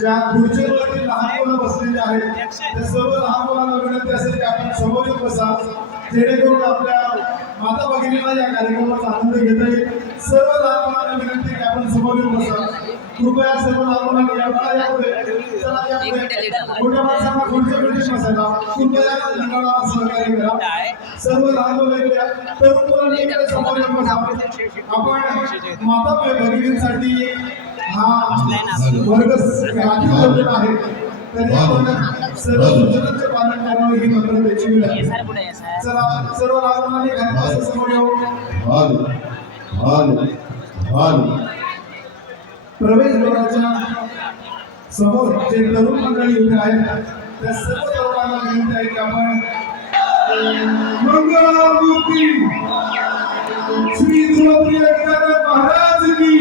ज्या खुर्चीवरती लहान मुलं बसलेली आहेत त्या सर्व लहान मुलांना विनंती असेल की आपण समोर येऊन बसा, जेणेकरून आपल्या माता भगिनींना या कार्यक्रमाचा आनंद घेता येईल. सर्व लहान मुलांना विनंती की आपण समोर येऊन बसा. कृपया सर्व लहान मुलांनी चला यापुढे मोठ्या माणसांना खुर्चीवरती बसायला कृपया मंडळाला सहकार्य करा. सर्व लहान मुलं इकडे, तरुण मुलांनी इकडे समोर येऊन बसा. आपण माता भगिनींसाठी हा वर्ग राखीव ठेवलेला आहे, तरी आपण सर्व सूचनांचे पालन करावे ही मात्र त्याची विनंती. चला सर्व लहान मुलांनी घरापासून समोर येऊ. प्रवेशद्वाराच्या समोर जे तरुण मंडळी उभे आहेत त्या सर्व तरुणांना विनंती आहे की आपण मंगळामूर्ती श्री तुळप्रिय गजानन महाराज की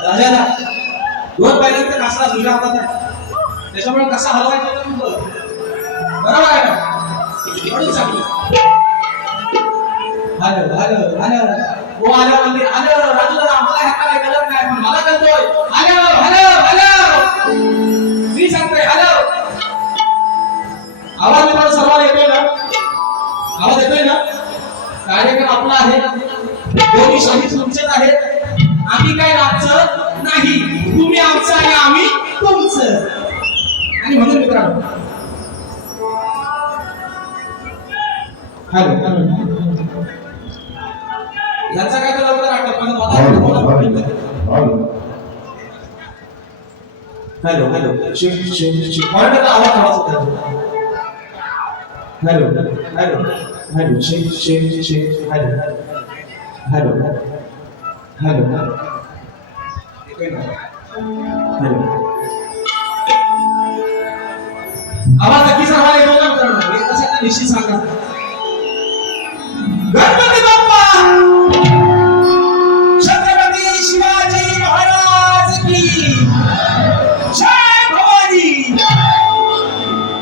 राजाला दोन पहिल्यांदा कासरा जुळला होता त्याच्यामुळे कसा हलवायचा बरोबर आहे ना म्हणून सांगितलं हॅलो हॅलो हॅलो वो आलो म्हणजे हॅलो राजू दादा मला ह्याचा काय कळत नाही पण मला कळतोय हॅलो हॅलो हॅलो मी सांगतोय हॅलो आवाज तुम्हाला सर्वांना येतोय ना आवाज येतोय ना कार्यक्रम आपला आहे दोन्ही शाही तुमचेच आहेत आम्ही काय राहचं नाही तुम्ही आमचं आणि आम्ही तुमचं आणि म्हणून मित्रांनो हॅलो याचा काय तर लवकर वाटत पण हॅलो हॅलो शिक पॉइंटचा आवाज थोडासा हॅलो हॅलो हॅलो शिक हॅलो हॅलो हॅलो हॅलो आवाज नक्की सर्वांना येतो ना मित्रांनो एक कशाचा निश्चित सांगा गणपती बाप्पा छत्रपती शिवाजी महाराज की जय भवानी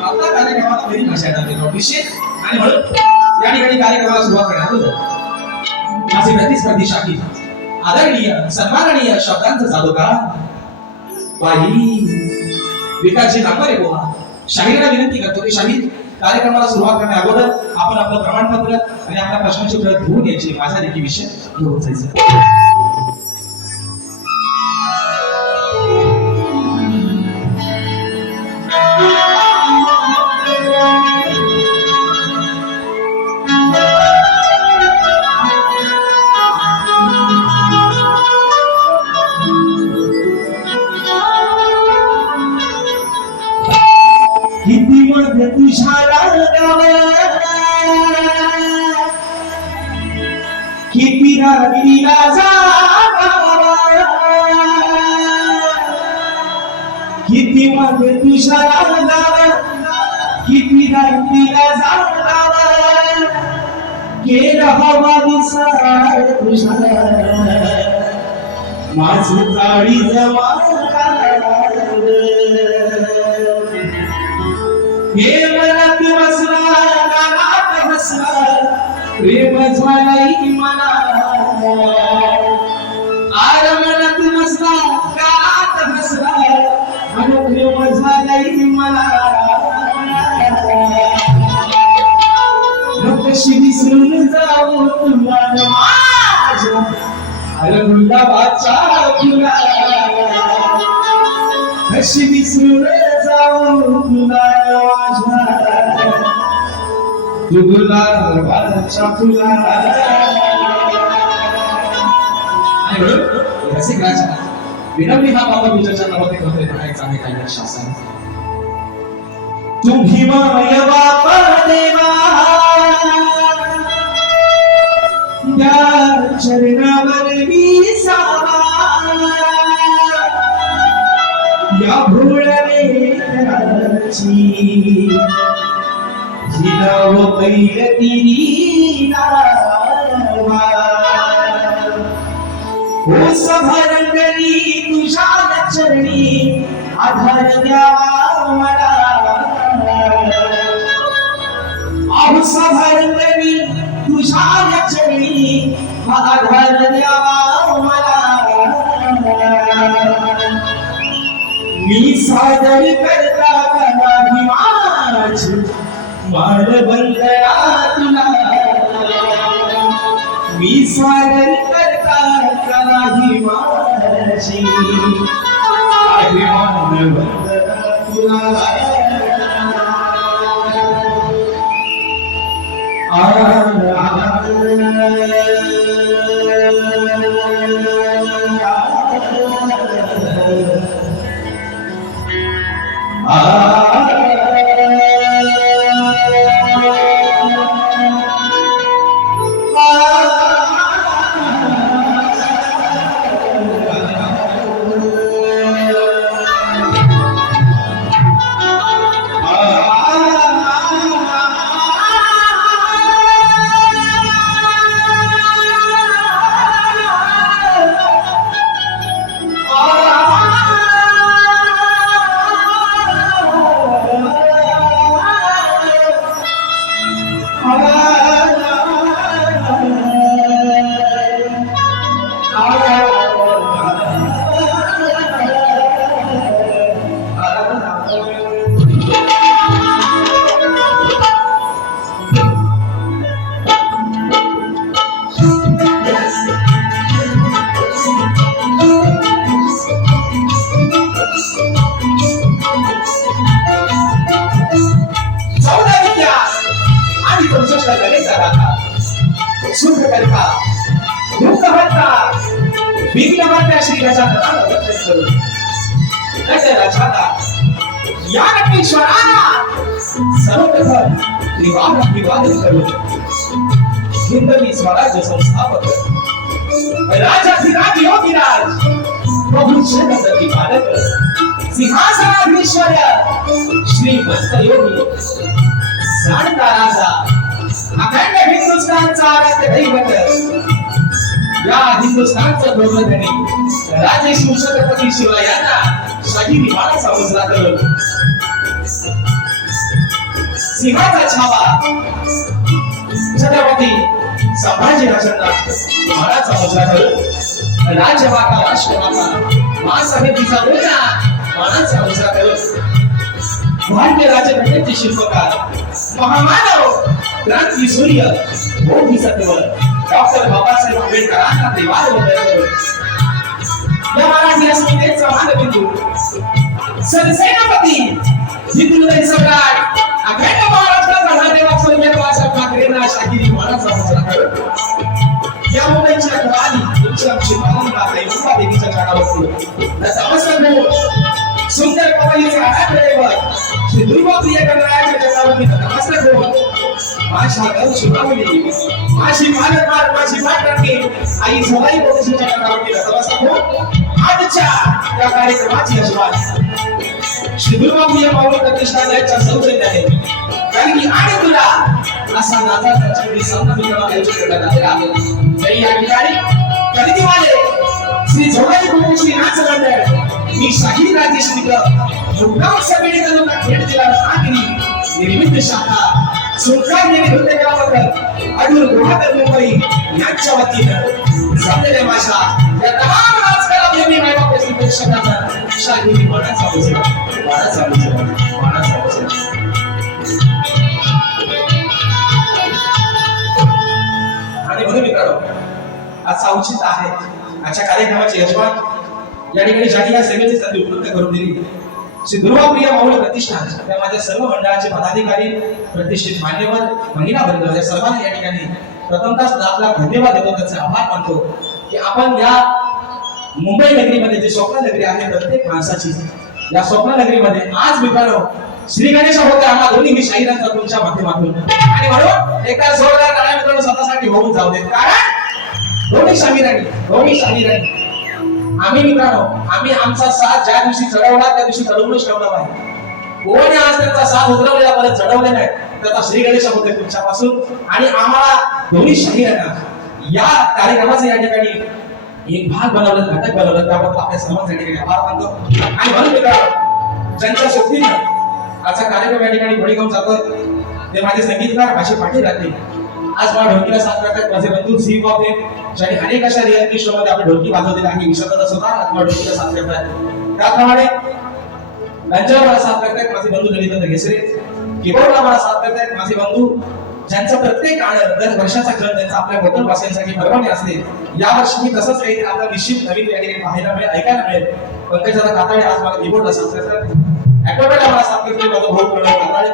आपला कार्यक्रमाला पहिली भाषा आहे विशेष आणि म्हणून या ठिकाणी कार्यक्रमाला सुरुवात करण्यात आली माझे प्रतिस्पर्धी शाखी आदरणीय सन्माननीय शब्दांचा जादूगार बाई विकासजी नागरे बोहा शाहीराला विनंती करतो की शाहीर कार्यक्रमाला सुरुवात करण्या अगोदर आपण आपलं प्रमाणपत्र आणि आपल्या प्रश्नांची उत्तर घेऊन यायची माझा देखील विषय घेऊन जायचं किती मध्ये तुझ्या किती रात्रीला किती मध्ये तुझ्या किती रात्रीला केला हवा दिसा तुझ्या माझं गाडी जमा हे मनात बसला गावात बसला प्रेम झालंय मला आर मनात बसला गावात बसला आणि प्रेम झालंय मला कशी विसरून जाऊ तुला माझ्या अरे गुलाबाचा फुला कशी विसरून जाऊ तुला तुला गुलाबाचा फुला रसिक राजा विनम्री हा बाबा तुझ्या नावाने करतोय म्हणायचं आहे काही शासन तुम्ही माय बापा देवा त्या चरणावर मी सावा या भोळ्याने कराची हिराव पैरती नावा हो सभरंगणी तुझ्या चरणी आधार द्यावा मला साधारणपणी तुझ्या लक्षणी आधार द्यावा मला मी सादर करता नाही माझी मानवंदना तुला मी सादर करता नाही माझी मानवंदना तुला स्वराज्य संस्थापक राजाधिराज योगीराज प्रभू श्री पालक सिंहासनाधीश्वर श्रीमंत योगी जाणता राजा अखंड हिंदुस्थानचा आराध्य दैवत या हिंदुस्थानचं भगवंतनी राजेश छत्रपती शिवरायांना शाहिरी मानाचा मुजरा करून सिंहाचा छावा छत्रपती संभाजी राजांना मानाचा मुजरा करून राजमाता राष्ट्रमाता महासमितीचा मुलगा मानाचा मुजरा करून भारतीय राज्यघटनेचे शिल्पकार महामानव क्रांती सूर्य बोधिसत्व डॉक्टर बाबासाहेब आंबेडकरांना देवाल करून या मराठी अस्मितेचा मानबिंदू सरसेनापती हिंदुहृदय सम्राट अखंड महाराष्ट्राचा महादेवा सौम्य बाळासाहेब ठाकरेंना शाहिरी मानाचा मुजरा करून या मुंबईच्या कवाली तुमच्या शिवाजी मुंबा देवीच्या चरणावरती नतमस्तक होऊन सुंदर कवालीचे आराध्य श्री दुर्गाप्रिय गणरायाच्या चरणावरती नतमस्तक होऊन माझ्या गावची माऊली माझी मालकमार माझी पाठराखी आई सवाई बोधीच्या चरणावरती नतमस्तक होऊन आजच्या या कार्यक्रमाची सुरुवात श्री दुर्गाप्रिय माऊली प्रतिष्ठानाच्या सौजन्याने कारण की आणि तुला असा नाचाचा चक्री संगमित्रा आयोजित करण्यात आलेला आहे तरी या ठिकाणी खरेदीवाले श्री झोगाई गुरु श्री नाच मंडळ मी शाहिरी राजेश मित्र मुक्काम सभेने लोकांना भेट दिला नागिनी निर्मित शाखा सुलतान देवी नृत्य गावाबद्दल अडूर गुहागर मुंबई यांच्या वतीनं जमलेल्या माझ्या या तमाम राजकारण प्रेमी मायबापाच्या प्रेक्षकांना शाहिरी मानाचा मुजरा मानाचा मुजरा मानाचा मुजरा आणि म्हणून मित्रांनो आजचा औचित्य आहे आजच्या कार्यक्रमाचे यजमान या ठिकाणी ज्यांनी या सेवेची संधी उपलब्ध करून दिली श्री दुर्गाप्रिय माऊली प्रतिष्ठान या माझ्या सर्व मंडळाचे पदाधिकारी प्रतिष्ठित मान्यवर महिला वर्ग या सर्वांना या ठिकाणी प्रथमतः लाख धन्यवाद देतो त्यांचे आभार मानतो की आपण या मुंबई नगरीमध्ये जी स्वप्न नगरी आहे प्रत्येक माणसाची या स्वप्न नगरीमध्ये आज मित्रांनो श्री गणेश होते आम्हा दोन्ही मी शाहिरांचा तुमच्या माध्यमातून आणि म्हणून एका जोरदार टाळ्या मित्रांनो स्वतःसाठी होऊन जाऊ देत कारण दोन्ही शाहिरांनी आम्ही मित्रांनो आम्ही आमचा साथ ज्या दिवशी चढवला त्या दिवशी चढवूनच ठेवला आहे कोणी आज त्यांचा साथ उतरवलेला परत चढवले नाही त्याचा श्री गणेश होते तुमच्यापासून आणि आम्हाला दोन्ही शाहिरांना या कार्यक्रमाचे या ठिकाणी एक भाग बनवलं घटक बनवलं त्याबद्दल आपल्या सर्वांसाठी आभार मानतो आणि म्हणून मित्रांनो ज्यांच्या सोबतीनं आजचा कार्यक्रम या ठिकाणी पुढे घेऊन जातो ते माझे संगीतकार भाषे पाटील राहतील. आज मला ढोलकीला साथ करतात माझे बंधू सी बॉबे, ज्यांनी अनेक अशा रियालिटी शो मध्ये आपण ढोलकी वाजवलेली आहे. विशाखदा स्वतः आज मला ढोलकीला साथ करतात. त्याप्रमाणे मंचावर मला साथ करतात माझे बंधू ललित घेसरे, कीबोर्डला मला साथ करतात माझे बंधू ज्यांचं प्रत्येक गाणं दर वर्षाचा खेळ त्यांचा आपल्या भोकल वासियांसाठी परवाने असते. यावर्षी मी तसंच काही आपला निश्चित नवीन या ठिकाणी पाहायला मिळेल, ऐकायला मिळेल. पंकजदादा काताळे आज मला कीबोर्डला साथ करतात, ॲक्रोबॅटला मला साथ करते माझा भाऊ प्रणव काताळे,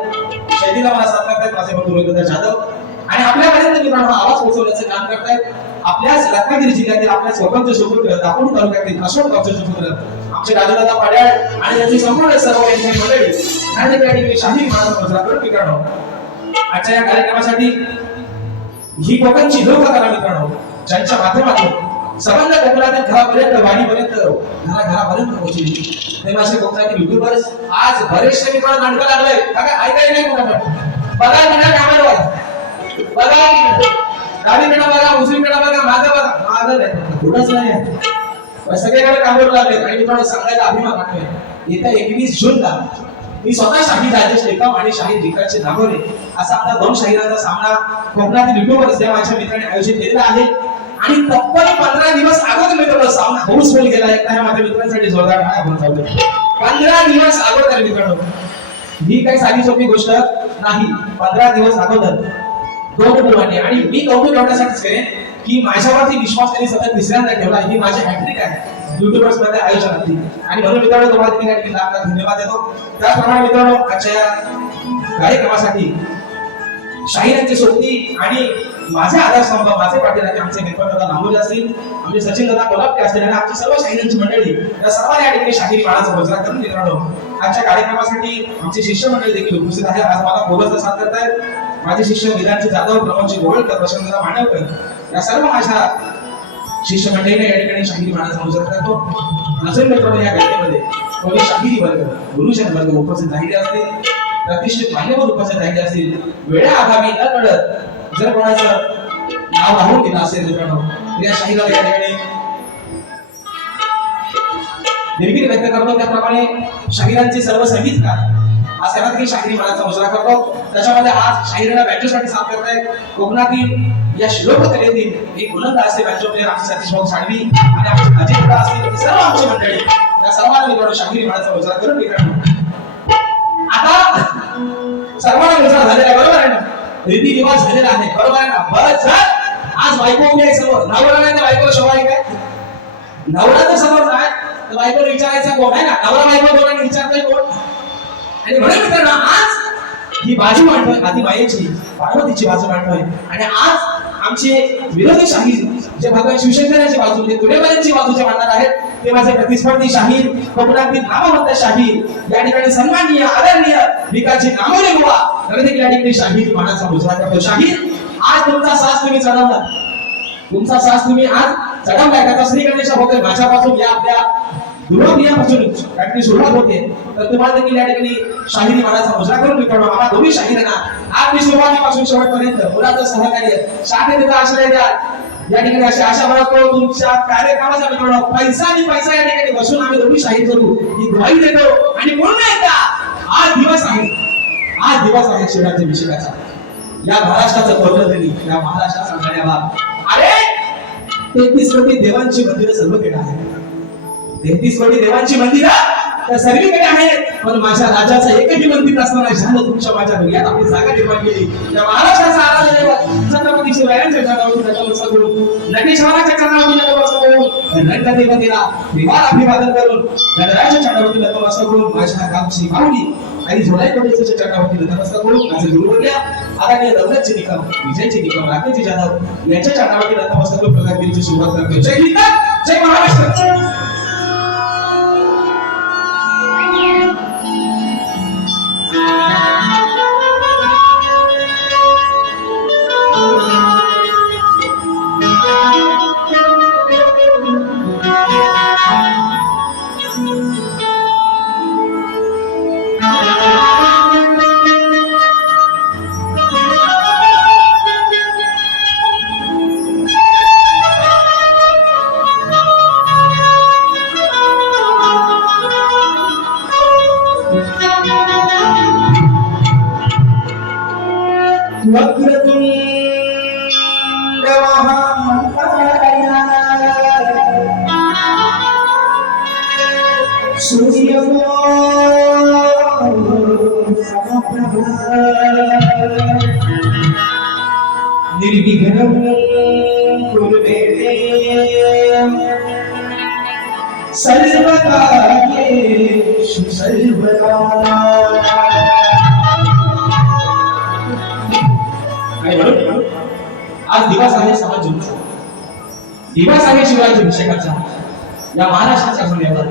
शैलीला मला साथ करतात माझे बंधू रोहित जाधव आणि आपल्यापर्यंत मित्रांनो आवाज पोहोचवण्याचं काम करतायत आपल्याच रत्नागिरी जिल्ह्यातील आपल्या स्वतंत्र सुपुत्र दापोली तालुक्यातील अशोक गावचे सुपुत्र आमचे राजदादा पाड्याळ आणि त्यांची संपूर्ण सर्व मंडळी आणि त्या ठिकाणी शाही मानाचा मुजरा करून मित्रांनो आजच्या या कार्यक्रमासाठी ही कोकणची लोककला मित्रांनो ज्यांच्या माध्यमातून संबंध कोकणातील घरापर्यंत वाणीपर्यंत घरापर्यंत पोहोचली ते माझे कोकणातील युट्यूबर्स आज बरेचसे मित्रांनो नाटकं लागले बघा ऐकायला नाही कोणाकडे बघा बिना कॅमेरावर बघा डावीकडे बघा उजवीकडे बघा मागं नाही थोडंच नाही सगळीकडे कामावर लागले आणि मित्रांनो सांगायला अभिमान वाटतोय येत्या 21 जूनला मी स्वतः शाहीर राजेश निकम आणि शाहीर विकासचे नागोरे असा आपला 2 शाहिरांचा सामना कोकणातील युट्यूबर्स या माझ्या मित्रांनी आयोजित केलेला आहे आणि तब्बल 15 दिवस अगोदर मित्रांनो सामना हाऊसफुल गेला आहे. त्या माझ्या मित्रांसाठी जोरदार टाळ्या आपण चालू 15 दिवस अगोदर मित्रांनो ही काही साधी सोपी गोष्ट नाही. 15 दिवस अगोदर 2 कुटुंबांनी आणि मी कौतुक एवढ्यासाठीच करेन की माझ्यावरती विश्वास त्यांनी सतत तिसऱ्यांदा ठेवला ही माझी हॅट्रिक आहे युट्यूबर्स मध्ये आयोजनातली आणि म्हणून मित्रांनो तुम्हाला देखील लाख धन्यवाद देतो. त्याचप्रमाणे मित्रांनो आजच्या या कार्यक्रमासाठी शाहिरांची सोबती आणि माझे आधारस्तंभ माझे पाटील आणि आमचे मित्रदादा नामोले असतील आमचे सचिन दादा कोल्हापूर असतील आणि आमची सर्व शाहिरांची मंडळी या सर्वांनी या ठिकाणी शाहिरी माळाचा मुजरा करून मित्रांनो आजच्या कार्यक्रमासाठी आमचे शिष्य मंडळी देखील उपस्थित आहे. आज मला बोलत साथ करतायत माझे शिष्य विधानचे जाधव प्रमोदजी गोवळकर प्रशांतदा मांडवकर या सर्व माझ्या शिष्य मंडळीने या ठिकाणी शाहिरी माळाचा मुजरा करतो. अजून मित्रांनो या घटनेमध्ये कोणी शाहिरी वर्ग गुरुजन वर्ग उपस्थित राहिले असतील प्रतिष्ठित मान्यवर उपस्थित राहिले असतील वेळा आगामी न कळत जर कोणाचं नाव राहून गेलं असेल मित्रांनो या शाहिराला या ठिकाणी निर्मिती व्यक्त करतो. त्याप्रमाणे शाहिरांचे सर्व संगीतकार आज त्यांना देखील शाहिरी माळाचा मुजरा करतो. त्याच्यामध्ये आज शाहिराला बँजोसाठी साथ करतायत कोकणातील या लोककलेतील एक बुलंद असे बँजो प्लेअर आमचे सतीश भाऊ साळवी आणि आमचे अजित दादा असतील सर्व आमची मंडळी या सर्वांना मित्रांनो शाहिरी माळाचा मुजरा करून मित्रांनो आता सर्वांना मुजरा झालेला बरोबर आहे ना रीती रिवाज झालेला आहे बरोबर आहे ना. बरं सर आज बायको उभी आहे समोर नवरा नाही तर बायकोला शोभा काय नवरा तर समोर आहे तर बायकोला विचारायचा कोण आहे ना नवरा बायको कोण आणि विचारतोय कोण आणि म्हणून मित्रांनो आज ही बाजू मांडतोय आधी बाईची पार्वतीची बाजू मांडतोय आणि आज आमचे विरोधी शाहीर जे भगवान शिवशंकराची बाजू म्हणजे तुरेबाईंची बाजू जे मांडणार आहेत ते माझे प्रतिस्पर्धी शाहीर कोकणातील नामवंत शाहीर या ठिकाणी सन्माननीय आदरणीय विकासजी नामोले बुवा त्यांनी देखील या ठिकाणी शाहीर मानाचा मुजरा करतो. शाहीर आज तुमचा सास तुम्ही चढवला तुमचा सास तुम्ही आज चढवलाय का श्री गणेशा होते माझ्यापासून या आपल्या दुर्गीयापासून काहीतरी सुरुवात होते तर तुम्हाला देखील या ठिकाणी शाहिरी मानाचा मुजरा करून मित्रांनो आम्हा दोन्ही शाहिरांना आज मी सुरुवातीपासून शेवटपर्यंत मुलाचं सहकार्य शाखेचा आश्रय द्या या ठिकाणी अशी आशा बाळगतो तुमच्या कार्यक्रमाचा मित्रांनो पैसा आणि पैसा या ठिकाणी बसून आम्ही दोन्ही शाहीर करू ही ग्वाही देतो आणि म्हणून एकदा आज दिवस आहे शिवराज्य अभिषेकाचा या महाराष्ट्राचं कोरलं या महाराष्ट्राचा गाण्याला अरे 33 कोटी देवांची मंदिरं सर्वकडे आहेत 33 कोटी देवांची मंदिरं त्या सर्वीकडे आहेत पण माझ्या राजाचं एकही मंदिर असताना झालं तुमच्या माझ्या हृदयात आपली जागा निर्माण केली त्या महाराष्ट्राचा आराध्य दैवत छत्रपती शिवरायांच्या चरणावरती नतमस्तक करून नटी शहराच्या चरणावरती नतमस्तक करून रंगदेवतेला निवार अभिवादन करून गणरायाच्या चरणावरती नतमस्तक करून माझ्या गावची माऊली आणि झोलाईकोटेच्या चरणावरती नतमस्तक करून माझे गुरुवर्य आदरणीय दौलतजी निकम विजयजी निकम राकेशजी जाधव यांच्या चरणावरती नतमस्तक करून प्रगतीची सुरुवात करतो. जय हिंद जय महाराष्ट्र. वक्रतुंड महाकाय सूर्यकोटि समप्रभा निर्विघ्नं कुरु मे देव सर्वकार्येषु सर्वदा। आज दिवस आहे 6 जूनचा, दिवस आहे शिवाजी अभिषेकाचा। या महाराष्ट्राच्या सोन्यावर,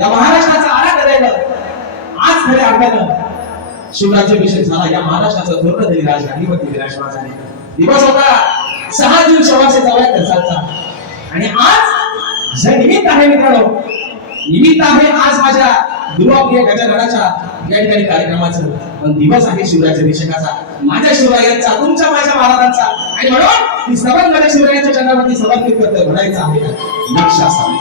या महाराष्ट्राचा आराध्य दैवत आज खऱ्या अर्थानं शिवराज्याभिषेक झाला। या महाराष्ट्राचा धोरणधरी राजधानीवरती विराजमान झाले। दिवस होता 6 जून 1674 सालचा आणि आज जे निमित्त आहे मित्रांनो, निमित्त आहे आज माझ्या गुरुप्रिय गजाननाच्या या ठिकाणी कार्यक्रमाचं। पण दिवस आहे शिवराज्याभिषेकाचा, माझ्या शिवरायांचा, तुमच्या माझ्या महाराजांचा। आणि म्हणून सवन माझ्या शिवरायांच्या चरणावरती समर्पित करतोय, म्हणायचं आहे लक्ष असावे।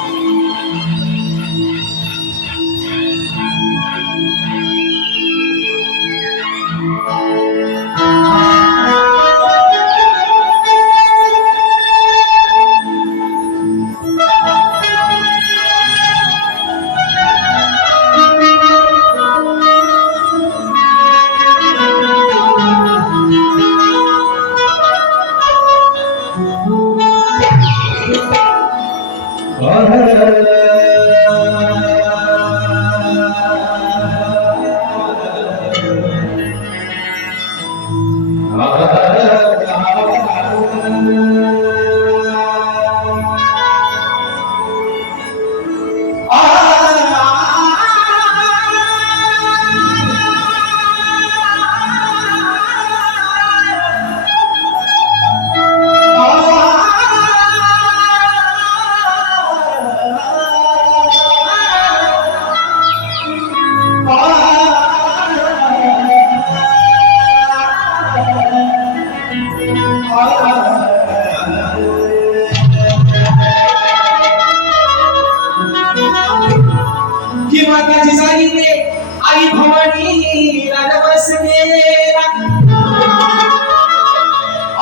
आई भवानी राजवसनेला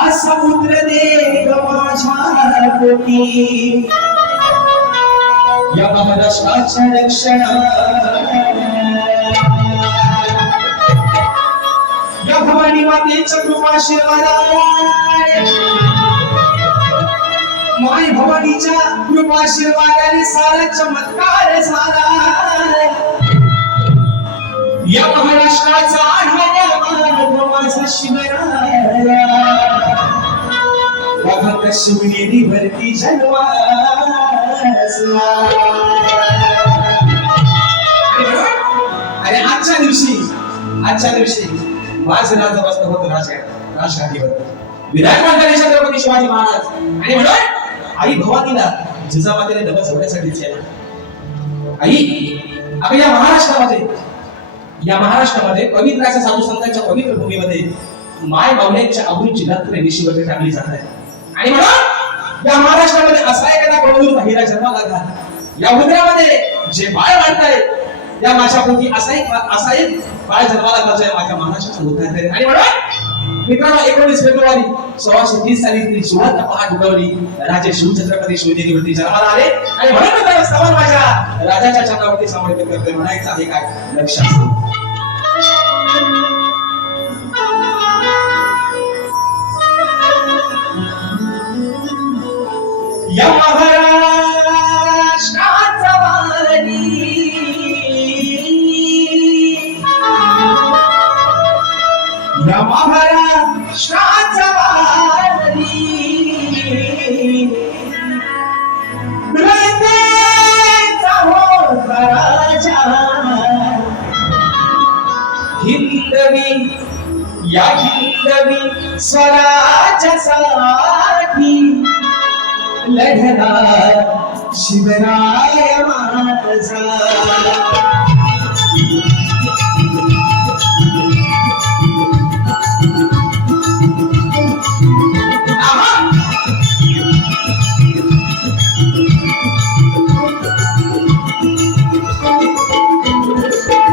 असा पुत्र दे माझ्या पोटी, या महाराष्ट्राच्या रक्षणा, या भवानी मातेच्या कृपाशीर्वादाने, माय भवानीच्या कृपाशीर्वादाने सारा चमत्कार झाला। या महाराष्ट्राचा माझा शिवराया, बघा कश्मीरी भरती जन्माला। आणि आजच्या दिवशी माझं राज बसत होतं राजघाटीवर, विराजमान झाले छत्रपती शिवाजी महाराज। आणि म्हणून आई भवानीला जिजामातेने नवस होण्यासाठीच केला। आई आपल्या महाराष्ट्रामध्ये पवित्र अशा साधू संतांच्या पवित्र भूमीमध्ये माय माऊलींच्या अमृत चिन्हातून निशिवटे टाकली जात आहे। आणि म्हणून या महाराष्ट्रामध्ये असा एखादा बळूर हिरा जन्माला आला, या उदरामध्ये जे बाळ वाढताय, या माझ्या पोटी असा एक बाळ जन्माला पाहिजे माझ्या महाराष्ट्राच्या उद्धार। आणि म्हणून मित्रांनो 19 फेब्रुवारी 1630 साली सुवर्ण पहाट उगवली, राजे शिवछत्रपती शिवजयंतीवरती जन्माला आले। आणि म्हणून मित्रांनो सवाल माझ्या राजाच्या चरणावरती समर्पित करतोय, म्हणायचं आहे काय लक्ष असो। या महाराष्ट्राचा वारी, या महाराष्ट्राचा वारी, रयतेचा होता राजा, हिंदवी या हिंदवी स्वराज्यासाठी लढला शिवराय माझा।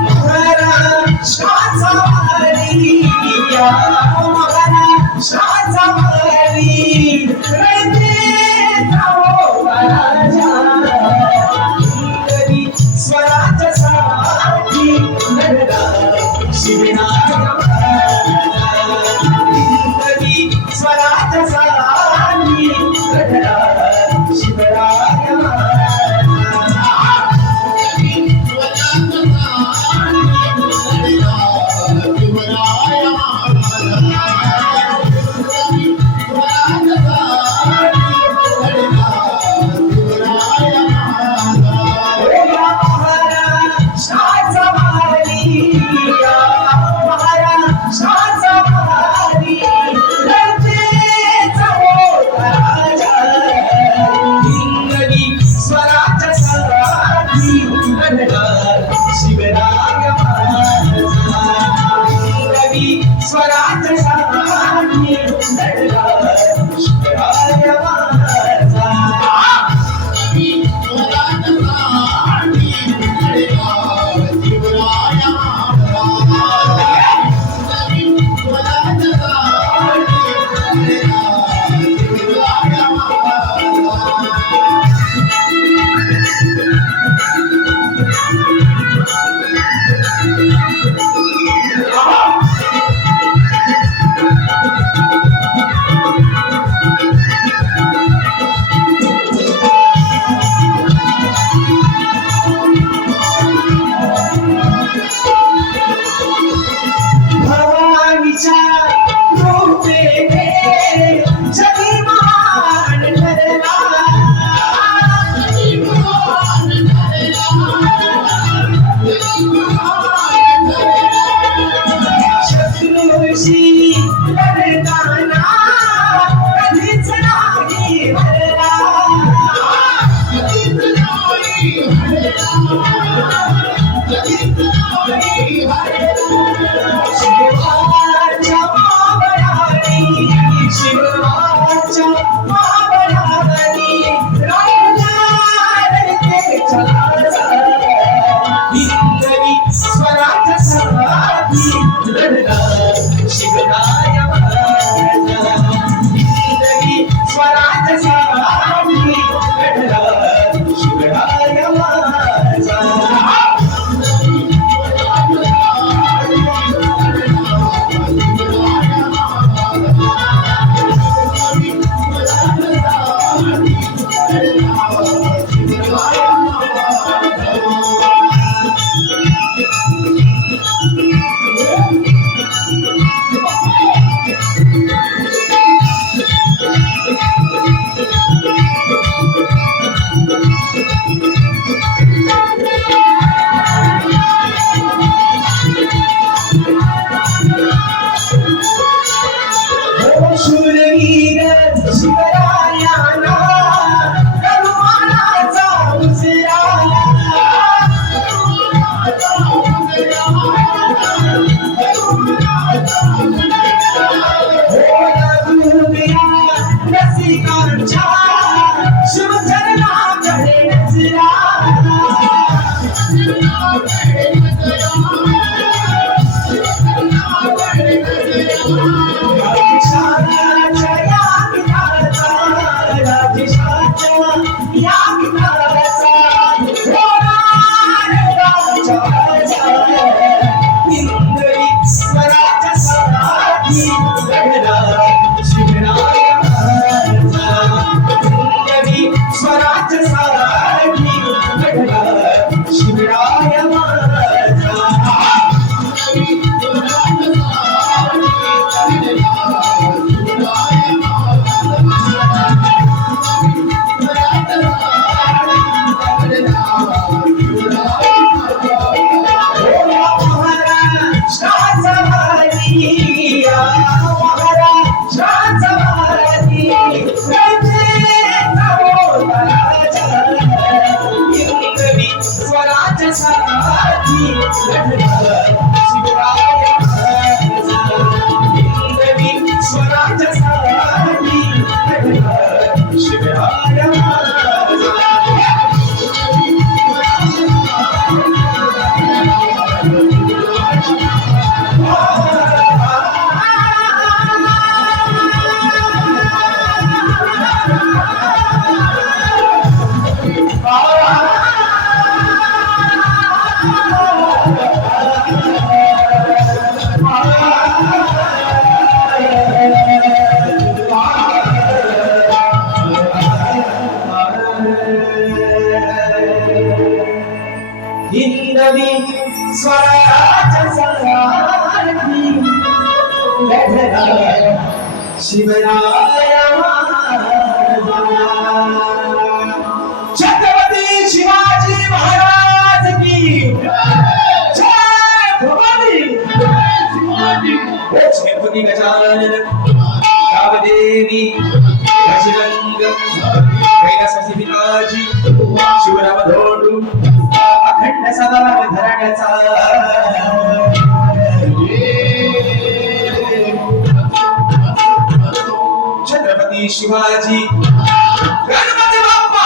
महाराष्ट्राचा महाराष्ट्राचा वारी या महाराष्ट्राचा वारी रयतेचा राजा कधी स्वराज्यासाठी लढला शिवराया कधी स्वराज्यासाठी लढला शिवराया स्वराज्यासाठी लढला शिवराया महाराजा Thank you. शिवराय छत्रपती शिवाजी महाराज की जय भवानी छत्रपती गजानन कामदेवी बजरंग कैलासाची पिताजी शिवराम धोंडू अखंड सदा धराण्याचा छत्रपती शिवाजी गणपती बाप्पा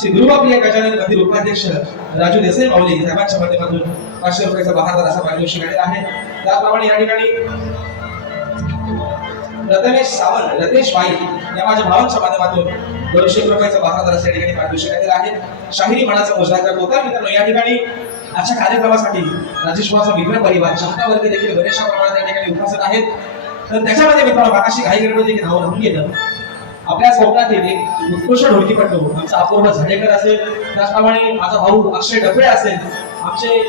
श्री गुरुबाप्रिय गजानन मंदिर उपाध्यक्ष राजू देसाई माऊली साहेबांच्या माध्यमातून 500 रुपयाचा बहादर असा पारितोषिक आलेला आहे. त्याप्रमाणे या ठिकाणी रतनेश सावंत रतेश बाई या माझ्या भावांच्या माध्यमातून 200 रुपयाचा बहादर असा या ठिकाणी पारितोषिक आलेला आहे. शाहिरी मनाचा मुजरा करत होता. मित्रांनो या ठिकाणी आजच्या कार्यक्रमासाठी राजेश वाचा मित्र परिवार जनता वर्ग देखील बरेचशा प्रमाणात या ठिकाणी उपस्थित आहेत. तर त्याच्यामध्ये मित्रांनो बाकाशी घाई गडबड देखील नाव राहून गेलं. आपल्या कोकणातील एक उत्कृष्ट ढोलकीपटू आमचा अपूर्व झाडेकर असेल, त्याचप्रमाणे माझा भाऊ अक्षय डफळे असेल, आमचे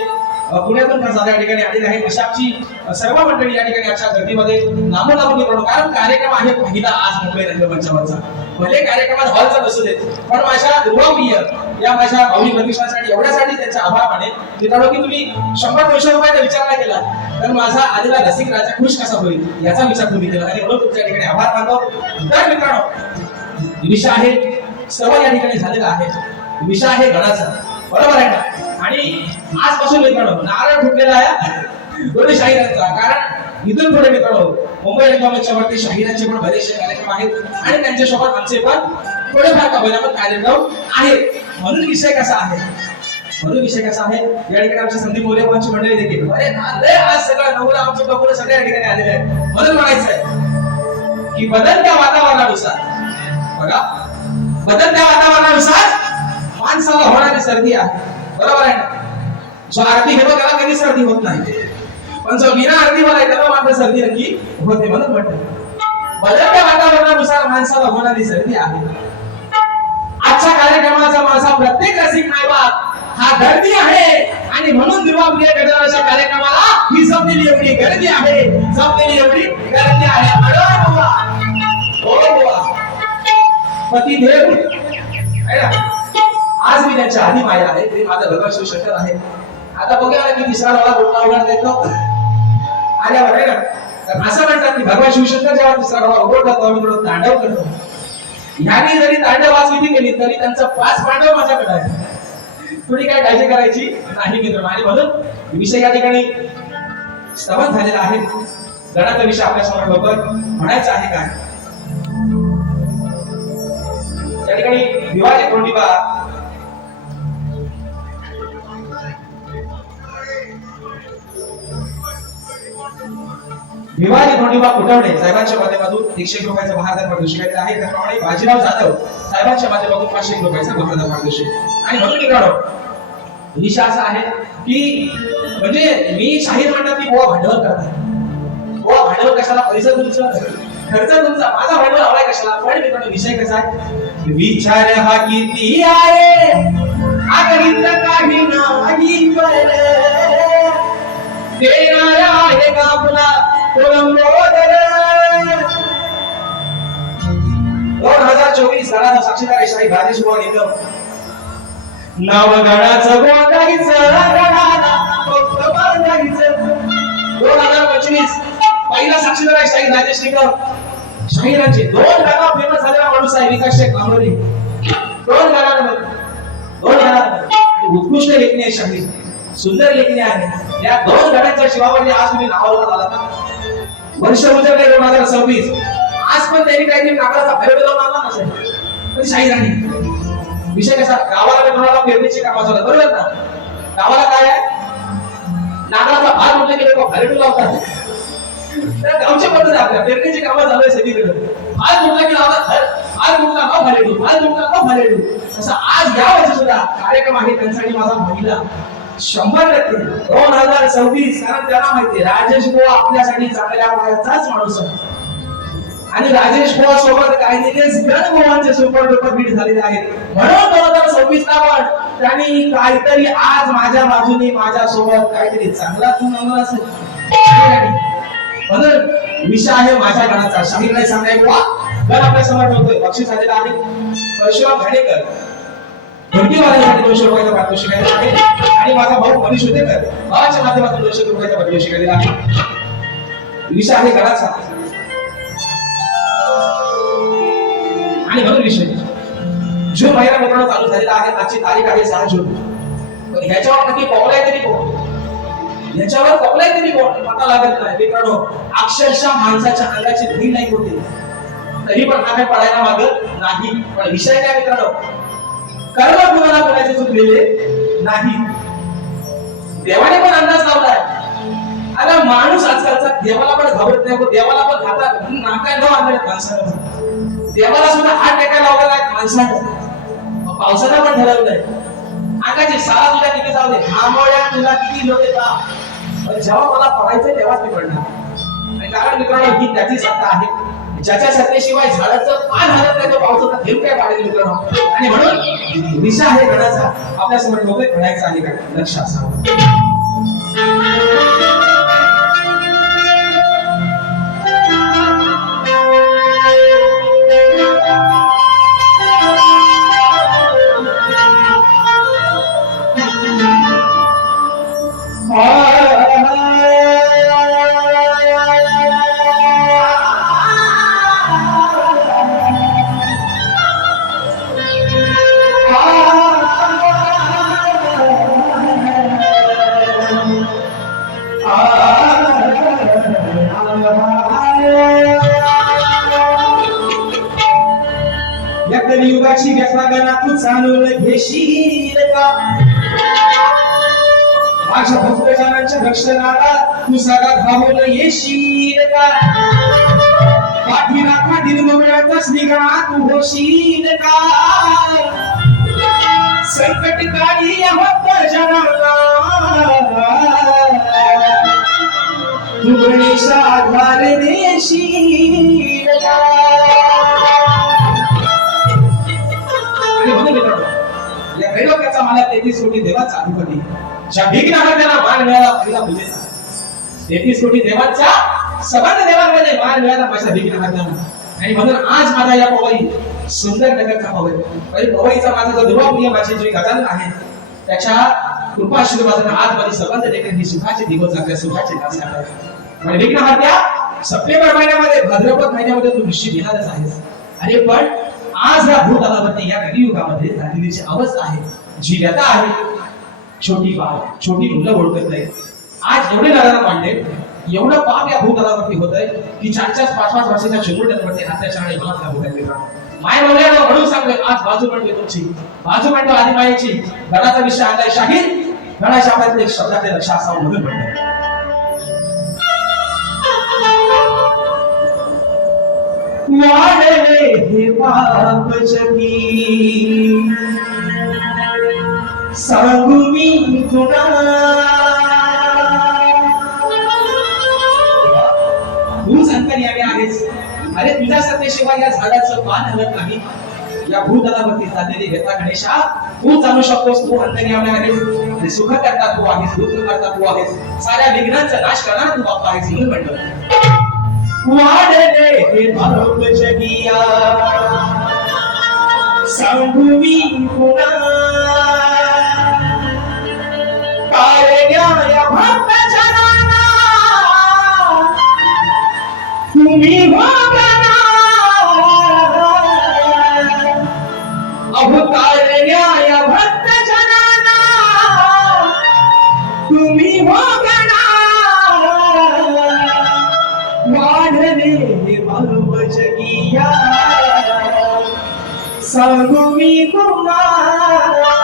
पुण्यातून खास या ठिकाणी आलेले आहेत. अशा आमची सर्व मंडळी या ठिकाणी आजच्या धर्तीमध्ये नामोनामून करतो. कारण कार्यक्रम आहे पहिला आज मुंबई रंगमंचावरचा. भले कार्यक्रमात हॉलचा बसू देत, पण माझ्या दुर्भाग्य या माझ्या भावनी प्रतिष्ठानसाठी एवढ्यासाठी त्यांचे आभार माने. मित्रांनो की तुम्ही 100-200 रुपयाचा विचार नाही केला तर माझा आलेला रसिक राजा खुश कसा होईल याचा विचार तुम्ही केला आणि म्हणून तुमच्या ठिकाणी आभार मानतो. तर मित्रांनो विषय आहे सर्व या ठिकाणी झालेला आहे. विषय आहे गणाचा, बरोबर आहे ना. आणि आजपासून मित्रांनो नारळ फुटलेला आहे दोन्ही शाहिरांचा. कारण इथून पुढे मित्रांनो मुंबई रंगमंचावरती वरती शाहिरांचे पण बरेचसे कार्यक्रम आहेत आणि त्यांच्यासोबत आमचे पण थोडेफार पण कार्यक्रम आहेत. म्हणून विषय कसा आहे या ठिकाणी आमच्या संदीप मोरेबांची मंडळी देखील अरे आज सगळं नवरा आमचे बघून सगळ्या या ठिकाणी आलेले आहेत. म्हणून म्हणायचं आहे की बदलत्या वातावरणानुसार बघा, बदलत्या वातावरणानुसार माणसाला होणारी सर्दी आहे, बरोबर आहे ना. जो आरती घेतो त्याला कधी सर्दी होत नाही, पण जो बिना आरती वाला त्याला मात्र सर्दी नक्की होते. म्हणून म्हणतात बदलत्या वातावरणानुसार माणसाला होणारी सर्दी आहे. आजच्या कार्यक्रमाचा माझा प्रत्येक रसिक मायबाप हा गर्दी आहे आणि म्हणून दुर्वाप्रिय गजाननाच्या कार्यक्रमाला ही जमलेली एवढी गर्दी आहे, जमलेली एवढी गर्दी आहे. पतिदेव आज मी त्यांच्या आधी माया आहे, ते माझा भगवान शिवशंकर आहे. आता बघूया की तिसरा डोळा बोलला उघड देतो आल्यावर आहे ना. असं म्हणतात की भगवान शिवशंकर जेव्हा तिसरा डोळा उघडला तेव्हा मी थोडं तांडव करतो. ह्याने जरी तांडव आज विधी केली तरी त्यांचा 5 पांडव माझ्याकडे आहे. थोडी काय काळजी करायची नाही मित्र. आणि म्हणून विषय या ठिकाणी स्तवन झालेला आहे. गणाचा विषय आपल्या समोर लवकर म्हणायचा आहे काय? त्या ठिकाणी भिवाजी धोंडीबा कुटवडे साहेबांच्या माध्यमातून 101 रुपयाचा महादान पारितोषिक आहे. त्याप्रमाणे बाजीराव जाधव साहेबांच्या माध्यमातून 501 रुपयाचा महादान पारितोषिक. आणि म्हणून मित्रांनो विषय असा आहे की म्हणजे मी शाहीर म्हणतात की बुवा भांडवल करतात. बुवा भांडवल कशाला? पैसा तुमचा, खर्च तुमचा, माझा भांडवल हवाय कशाला? पण मित्रांनो विषय कसा आहे? विचार हा किती आहे आगीत काही नाही देणारा आहे का आपला कोलंबोदर. 2024 गणाचा साक्षीदार शाही राजेश बुवा निकम. नाव गणाचं बोलायचं गणाला फक्त बांधायचं. 2025 पहिला साक्षीदार आहे शाही राजेश निकम. शाहिरांचे 2 गाणं फेमस झालेला माणूस आहे विकास शेख कांबळे. 2 गाण्यांमध्ये उत्कृष्ट लेखणी आहे शाहीर, सुंदर लेखणी आहे. या 2 गाण्यांच्या शिवावरती आज तुम्ही नावावर आला का? वर्ष उजळले 2026. आज पण त्यांनी काहीतरी नागराचा भैरव लावून आणला नसेल पण शाहिरांनी. विषय कसा? गावाला कोणाला पेरणीची कामं चालत बरोबर ना? गावाला काय आहे? नागराचा भात म्हटलं की लोक भैरव लावतात. तर गावच्या पद्धती आपल्या पेरणीची कामं चालू आहे सगळीकडे. आज म्हटलं की लावतात आज म्हटलं न भरेडू, आज म्हटलं न भरेडू. तसं आज या वर्षी सुद्धा कार्यक्रम आहे त्यांसाठी माझा महिला 100%. 2026 कारण त्यांना माहितीये राजेश बुवा आपल्यासाठी चांगल्या वयाचाच माणूस आहे. आणि राजेश बुवा सोबत काही दिवस गणभवांचे सुपर डुपर हिट झालेले आहेत. म्हणून 2026 ला पण त्यांनी काहीतरी आज माझ्या बाजूने माझ्या सोबत काहीतरी चांगला तुम्हाला असेल. म्हणून विषय आहे माझ्या गणाचा. शाहीर नाही सांगाय बुवा गण आपल्या समोर ठेवतोय. बक्षीस आलेला आहे परशुराम घाणेकर धोंडीवाल्यासाठी 200 रुपयाचा पारितोषिक आहे. आणि माझा भाऊ मनीष होतेकर भावाच्या माध्यमातून 200 रुपयाचा पारितोषिक आलेला आहे. विषय आहे गणाचा. आणि म्हणून विषय जून महिना मित्रांनो चालू झालेला आहे. आजची तारीख आहे 6 जून. पण ह्याच्यावर नक्की पॉपलाय तरी कोण? ह्याच्यावर पॉपलाय तरी कोण पता लागत नाही मित्रांनो. अक्षरशः माणसाच्या अंगाची धीर नाही होते तरी पण हा काय पडायला मागत नाही. पण विषय काय मित्रांनो? कर्म कुणाला कोणाचे चुकलेले नाही. देवाने पण अंदाज लावलाय. आता माणूस आजकालचा देवाला पण घाबरत नाही. देवाला पण घातात नाकाय न आणले माणसाला. देवाला सुद्धा हात टेकायला लावलेला आहे माणसाने. पावसाला पण ठरवलंय अंगाची साला तुला किती जाऊ दे, आंबोळ्या तुला किती लोक येतात. जेव्हा मला पडायचं तेव्हाच मी पडणार. आणि कारण मित्रांनो ही त्याची सत्ता आहे. ज्याच्या सत्तेशिवाय झाडाचं पान हलत नाही तो पावसाचा थेंब काय पाडेल मित्रांनो. आणि म्हणून विषय आहे गणाचा आपल्या समोर नोकरी म्हणायचा आहे का लक्ष असावं. युगाची व्यथा तू चालवून घेशील का? माझ्या भक्तजनांच्या रक्षणाला तू सदा धावून येशील का? पाठीराखा निर्मळाचाच निघा तू होशील का? संकट काळी भक्तजनाला तू गणेशा आधार देशील का? या त्रैलोक्याचा मला 33 कोटी देवाचा अधिपती ज्या विघ्नाला त्याला मान मिळाला पहिला म्हणजे 33 कोटी देवांच्या सगळ्या देवांमध्ये मान मिळाला माझ्या विघ्नाला. आणि म्हणून आज माझा या पवई सुंदर नगरचा पवई पवईचा माझा जो दुर्वाप्रिय माझी जी गजानन आहे त्याच्या कृपाशीर्वादाने आज माझी सर्वांत देखील ही सुखाचे दिवस आपल्या सुखाचे तास आहेत. आणि विघ्नहर्त्या सप्टेंबर महिन्यामध्ये भाद्रपद महिन्यामध्ये तू निश्चित येणारच आहेस. अरे पण आज या भूतलावरती या कलियुगामध्ये झालेली जी अवस्था आहे जी व्यथा आहे छोटी बाळ छोटी मुलं ओळखत नाही. आज एवढे नारायण पांडे एवढं पाप या भूतलावरती होत आहे की 4-5 वर्षाच्या चिमुरड्यांवरती अत्याचार आणि बलात्कार होत आहे. माय बाबा म्हणून सांगतोय आज बाजू म्हणते तुमची बाजू म्हणतो आधी मायेची गणाचा विषय आणलाय शाहीर गणाच्या आपल्याला एक शब्दातले लक्ष असावं म्हणून म्हणतो. वाढले हे पाप जगी सांगू मी तुला तू अंतर्यामी आहेस. अरे तुझ्या सत्तेशिवाय या झाडाचं पान हलत नाही. या भूतलावरती चाललेली व्यथा गणेशा तू जाणू शकतोस. तू अंतर्यामी आहेस आणि सुख करता तू आहेस दुःख करता तू आहेस. साऱ्या विघ्नांचा नाश करणार तू बाप्पा आहेस म्हणून म्हणतो. वाढले हे पाप जगिया सांगू मी पुन्हा कारण्या भक्त जनाना तुम्ही भोगना अवतारण्या भक्त जनाना तुम्ही भोगना वाढले मानव जगिया सांगू मी तुम्हाला.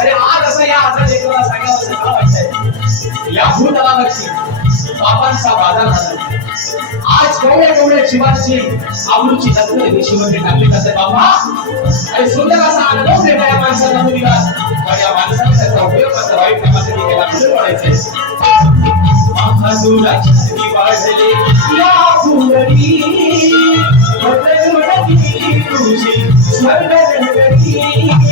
अरे आज असं या आजार लेकराला सांगावं वाटतंय. या भूतलावरती पापांचा बाजार झाला. आज केवढ्या जीवाची आवडीची दत्तने देशीमध्ये टाकली जाते बाबा. आणि सुंदर असा अनुभव देता या माणसाला दिलास. पण या माणसाने त्याचा उपयोग असा वाईट कामासाठी केला म्हणून म्हणायचंय. महासुराची स्त्री वाढले या फुलरी बदल म्हणती तुझी स्वर्ग नगरी.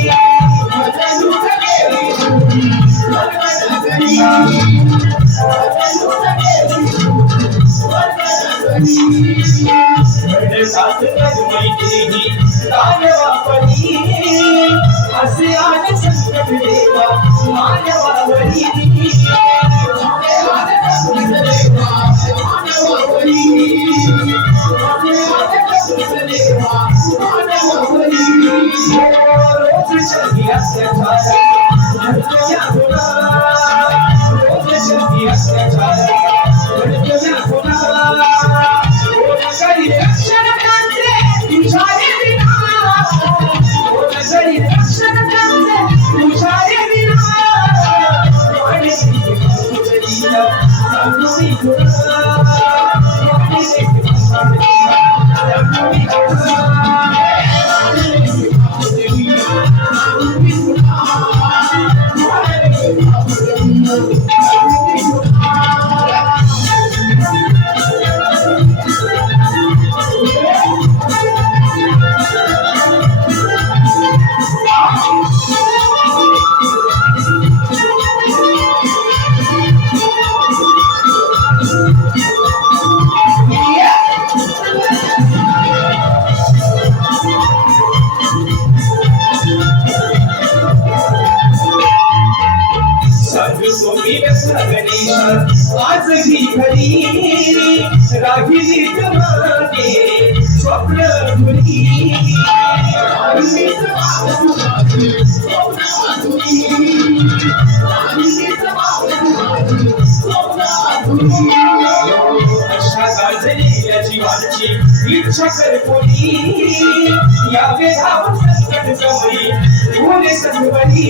असे आले संकट देवा मानवावरी. रक्षण आज ही घरी राहिली मागे स्वप्न धुरी अशा गाजलेल्या जीवाची इच्छा कर कोणी या वेधावर संकट कवरी फुले सजवली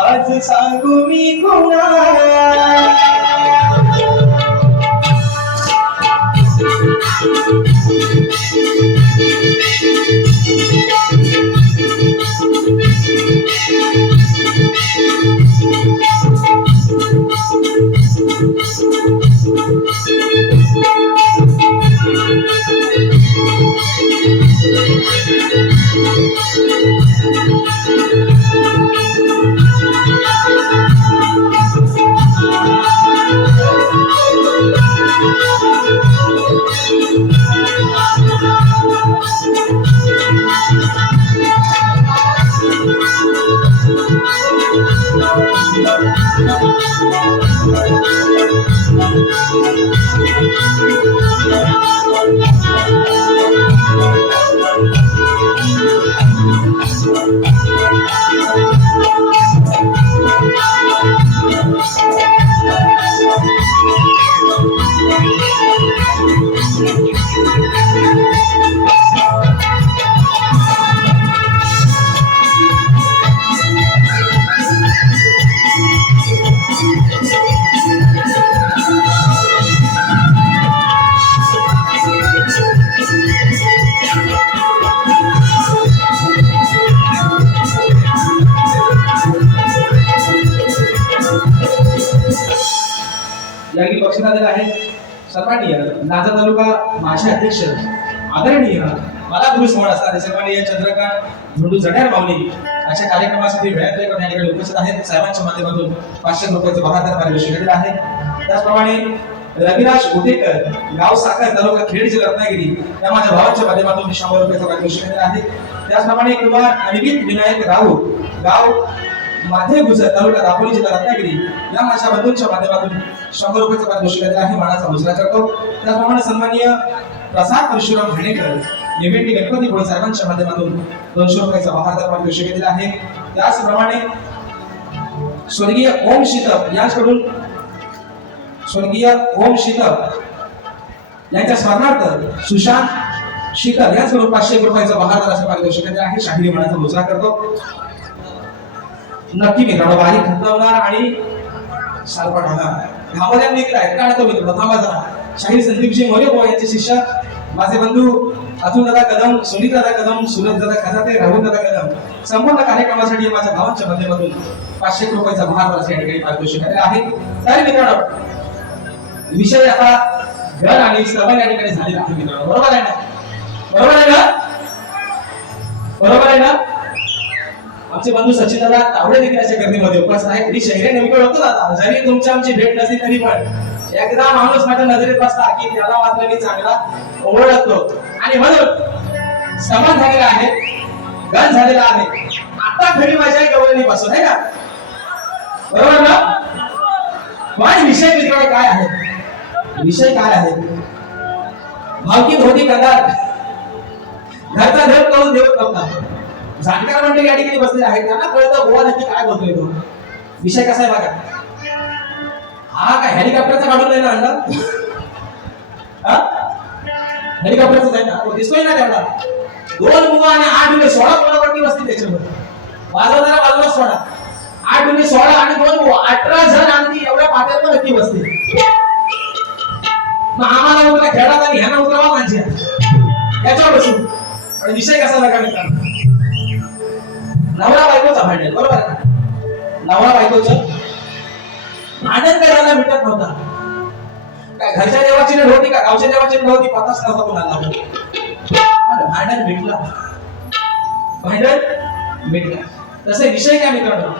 आज सांगू मी कोणा यावेळी बक्षीस आलेलं आहे सन्माननीय नाजा तालुका माजी अध्यक्ष आदरणीय मला गुरु समोर असणारे सन्माननीय चंद्रकांत धोंडू जड्यार माऊली अशा कार्यक्रमासाठी वेळात या ठिकाणी उपस्थित आहेत. साहेबांच्या माध्यमातून 500 रुपयाचे बहादर पारितोषिक दिलेले आहे. त्याचप्रमाणे रविराज उटेकर गाव साखर तालुका खेड जिल्हा रत्नागिरी या माझ्या भावाच्या माध्यमातून 100 रुपयाचे पारितोषिक दिलेले आहे. त्याचप्रमाणे कुमार अनिकेत विनायक राऊत गाव माधे गुजर तालुका दापोली जिल्हा रत्नागिरी या माझ्या बंधूंच्या माध्यमातून 100 रुपयाचे पारितोषिक दिलेले आहे. मानाचा मुजरा करतो. त्याचप्रमाणे सन्माननीय प्रसाद परशुराम घाणेकर निवेटी गणपती पुढे साहेबांच्या माध्यमातून 200 रुपयाचा बहादर पारितोषिक दिलेले आहे. त्याचप्रमाणे स्वर्गीय ओम शीतप यांच्याकडून स्वर्गीय ओम शीतप यांच्या स्मरणार्थ सुशांत शीतल यांच्याकडून 500 रुपयाचा बहादर असं पारितोषिक दिलेले आहे. शाहिरी मानाचा मुजरा करतो. नक्की मित्रांनो बारीक थकवणार आणि शालपाट हा घाबरल्या मित्र आहेत का तो मित्र थांबा जरा. शाहीर संदीपजी मोरे भाऊ यांचे शिष्य माझे बंधू अतुल दादा कदम, सुनील दादा कदम, सूरज दादा खजाते, राहुल दादा कदम संपूर्ण कार्यक्रमासाठी माझ्या भावांच्या माध्यमातून 500 रुपयाचा महाराज या ठिकाणी पारितोषिक आलेला आहे. तर मित्रांनो विषय आता घर आणि सभा या ठिकाणी झालेला आहे मित्रांनो. बरोबर आहे ना? बरोबर आहे ना? बरोबर आहे ना? आमचे बंधू सचिन दादा तावडे देखील अशा गर्दीमध्ये उपस्थित आहेत. मी शहरी नवीकडे होतो दादा, जरी तुमची आमची भेट नसली तरी पण एकदा माणूस माझ्या नजरेत बसला की त्याला मात्र मी चांगला ओळखतो. आणि म्हणून समान झालेला आहे, गण झालेला आहे. आता घरी माझ्या गवळणी पासून आहे का? बरोबर ना? पण विषय मित्रांनो काय आहे? विषय काय आहे? भावकी धोती कंदार घरचा देव करून देव नव्हता. जाणकार मंडळी या ठिकाणी बसलेले आहेत, त्यांना कळतं गोवा नक्की काय बोलतोय तो. विषय कसा आहे बघा. हा काय हेलिकॉप्टरचा काढून नाही ना अंडा? हेलिकॉप्टरचा आहे ना, तो दिसतोय ना तेवढा. 2 मुवा आणि 8 मुले 16 मुलावरती बसतील त्याच्यामध्ये. वाजवणारा बाजूला 16, 8 मुले 16 आणि 2 मुवा 18 जण आणखी एवढ्या पाट्यात नक्की बसतील. मग आम्हाला उतरा खेळात आणि ह्यांना उतरावा माझ्या याच्यावर बसून. आणि विषय कसा बघा मित्रांनो, नवरा बायकोचा भांडण. बरोबर आहे ना? नवरा बायकोचं भांडण करायला भेटत नव्हता. काय घरच्या देवाची नड होती का गावच्या देवाची नड होती पताच नव्हता कोणाला. पण भांडण भेटला, भांडण भेटला. तसे विषय काय मित्रांनो,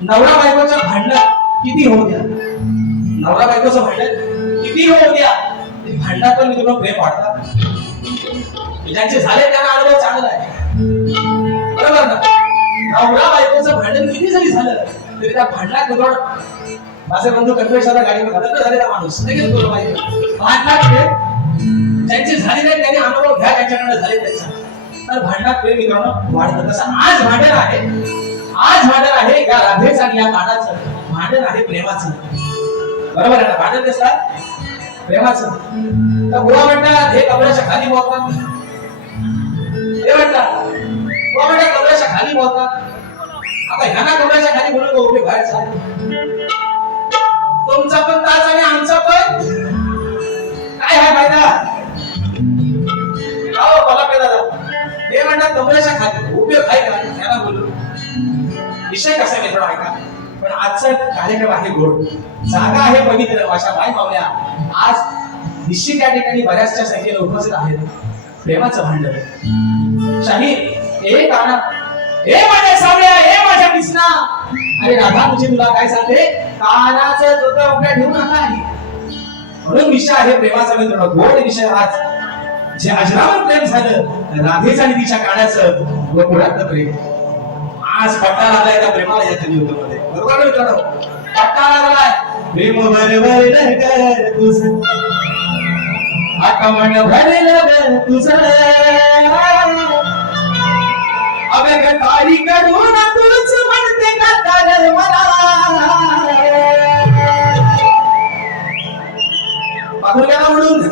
नवरा बायकोचं भांडण किती होऊ द्या, नवरा बायकोचं भांडण किती होऊ द्या, भांडणात पण मित्रांनो प्रेम वाढतात. ज्यांचे झाले त्यांना अनुभव चांगला आहे. बरोबर ना? नवरा बायकोचं भांडण किती जरी झालं तरी त्या भांडणात मित्रांनो माझे बंधू कन्वेषाला गाडीवर घालत झालेला माणूस लगेच बोलला पाहिजे भांडणात ज्यांचे झाले नाही त्यांनी अनुभव घ्या, त्यांच्याकडे झाले त्यांचा. तर भांडणात प्रेम मित्रांनो वाढतं. तसं आज भांडण आहे, आज भांडण आहे या राधेचं आणि या काळाचं भांडण आहे प्रेमाचं. बरोबर आहे ना? भांडण कसं आहे? प्रेमाचं. तर बुवा म्हणतात हे कपड्याच्या खाली बोलतात, हे म्हणतात बुवा म्हणतात कपड्याच्या खाली बोलतात. आता ह्यांना कपड्याच्या खाली बोलून उपयोग व्हायचा. तुमचा पण ताच आणि आमचा पण काय आहे फायदा? हो मला काय दादा हे म्हणतात कपड्याच्या खाली उपयोग आहे का ह्यांना बोलून. विषय कसा आहे मित्रांनो ऐका. पण आजचा कार्यक्रम आहे गोड, जागा आहे पवित्र. अशा बाय पावल्या आज निश्चित या ठिकाणी बऱ्याचशा संख्येने उपस्थित आहेत. प्रेमाचं भांडण. शाहीर एक काना हे माझ्या सावळ्या हे माझ्या कृष्णा. अरे राधा तुझी तुला काय सांगते, कानाचं जोतं उघड्या ठेवू नका. म्हणून विषय आहे प्रेमाचा मित्रांनो, गोड विषय. आज जे अजरामर प्रेम झालं राधेचं आणि तिच्या कानाचं व पुढातलं प्रेम आज पट्टा लागलाय त्या प्रेमाला या कलियुगामध्ये. बरोबर मित्रांनो? पट्टा लागलाय प्रेम बरोबर कर तुझं आकमन भरलं तुझं अबे कारी करून तूच म्हणते का तर मला. पाखुरग्याला म्हणून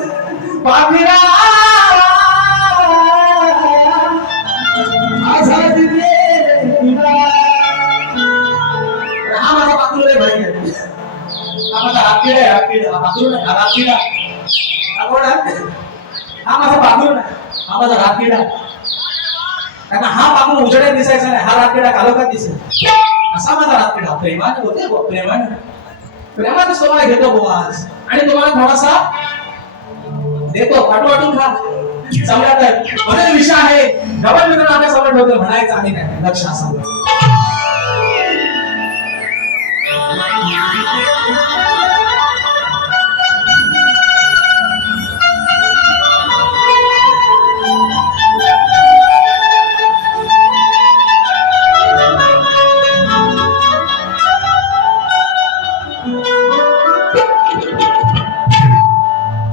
पाखिरा आझाद दे तुला. हा माझा पाखरू रे भाई, हा माझा राखीड आहे. राखीड हा पाखरू नाही, हा राखीड हा माझा पाखरू नाही, हा माझा राखीड. कारण हा पाखरू उजड्यात दिसायचा नाही, हा राखीडा कालोखात दिसेल. असा माझा राखीडा प्रेमाने होते, प्रेमाने प्रेमाने स्वभाव घेतो बुवास. आणि तुम्हाला थोडासा देतो, वाटून खा चांगला. तर म्हणून विषय आहे डबल मित्र आपल्या समोर ठेवतो म्हणायचं आहे काय लक्ष असावं.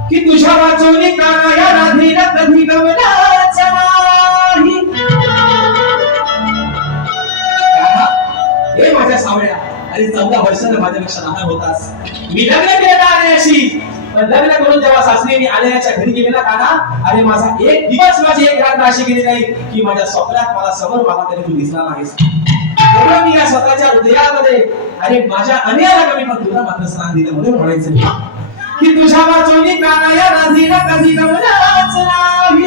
की तुझ्या वाचून काना या राधेला कधी गमनाचा नाही. हे माझ्या सावळ्या आणि 14 वर्षाने माझ्यापेक्षा लहान होतास. मी लग्न केलं आण्याशी, पण लग्न करून जेव्हा सासरी मी आल्याच्या घरी गेलेला काना आणि माझा एक दिवस माझी एक रात्र अशी गेली नाही की माझ्या स्वप्नात मला समोर मला तरी तू दिसला नाहीस. एवढं मी या स्वतःच्या हृदयामध्ये अरे माझ्या अन्यायाला कमी पण तुला मात्र स्थान दिलं म्हणून म्हणायचं की तुझ्या वाचोनी कानाया राधीला कधी गमनाच नाही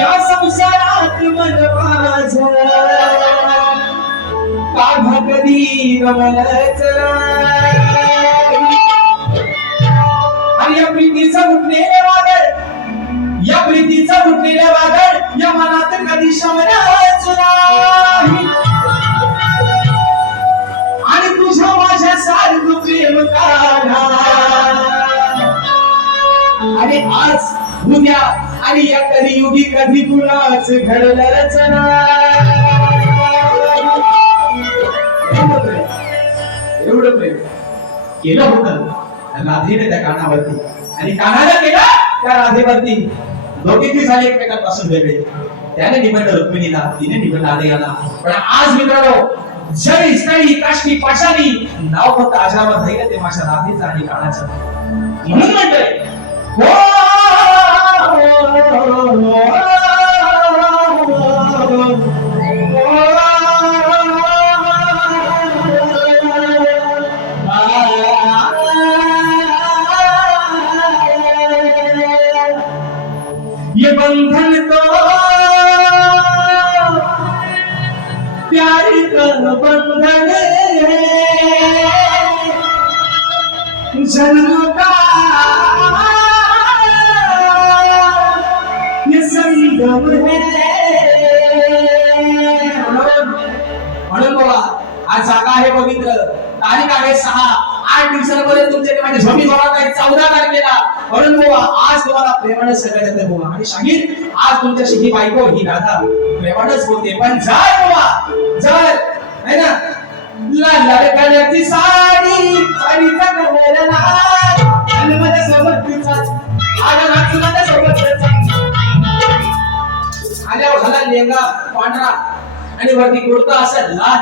या संसारात मन माझं काढा कधी गमनाच आणि या प्रीतीचं उठलेले वादळ या प्रीतीचं उठलेले वादळ या मनात कधी शमनाच नाही आणि तुझ्या माझ्या सारखं प्रेम काढा आणि आज उद्या आणि या कलियुगी कधी तुलाच घडलंच एवढं प्रेम केलं होतं राधेने त्या कानावरती आणि कानाला केला त्या राधेवरती दोघेही झाले एकमेकांपासून वेगळे त्याने निबंध रुक्मिणीला तिने निबंध आलेला पण आज मित्रांनो जरी स्थळी काष्टी पाशानी नाव फक्त आजावर धैर्य ते माझ्या राधेचं आणि कानाचं म्हणून म्हणतोय ये बंधन तो प्यार का बंधन है जन्म का ये संगम है म्हणून बाबा आज जागा आहे पवित्र तारीख आहे 6-8 दिवसांपर्यंत तुमच्या माझ्या झोपी जोरात आहे 14 तारखेला म्हणून बाबा आज तुम्हाला प्रेमाने सगळ्यात येते बाबा आणि शाहीर आज तुमच्याशी ही बायको ही राधा प्रेमानेच बोलते पण जर बाबा जर है ना लाल कलरची साडी साडीचा कलर लाल आणि माझ्या सोबत तिचा आला नाच माझ्या सोबत आल्यावर घाला लेंगा पांढरा आणि वरती कुर्ता असा लाल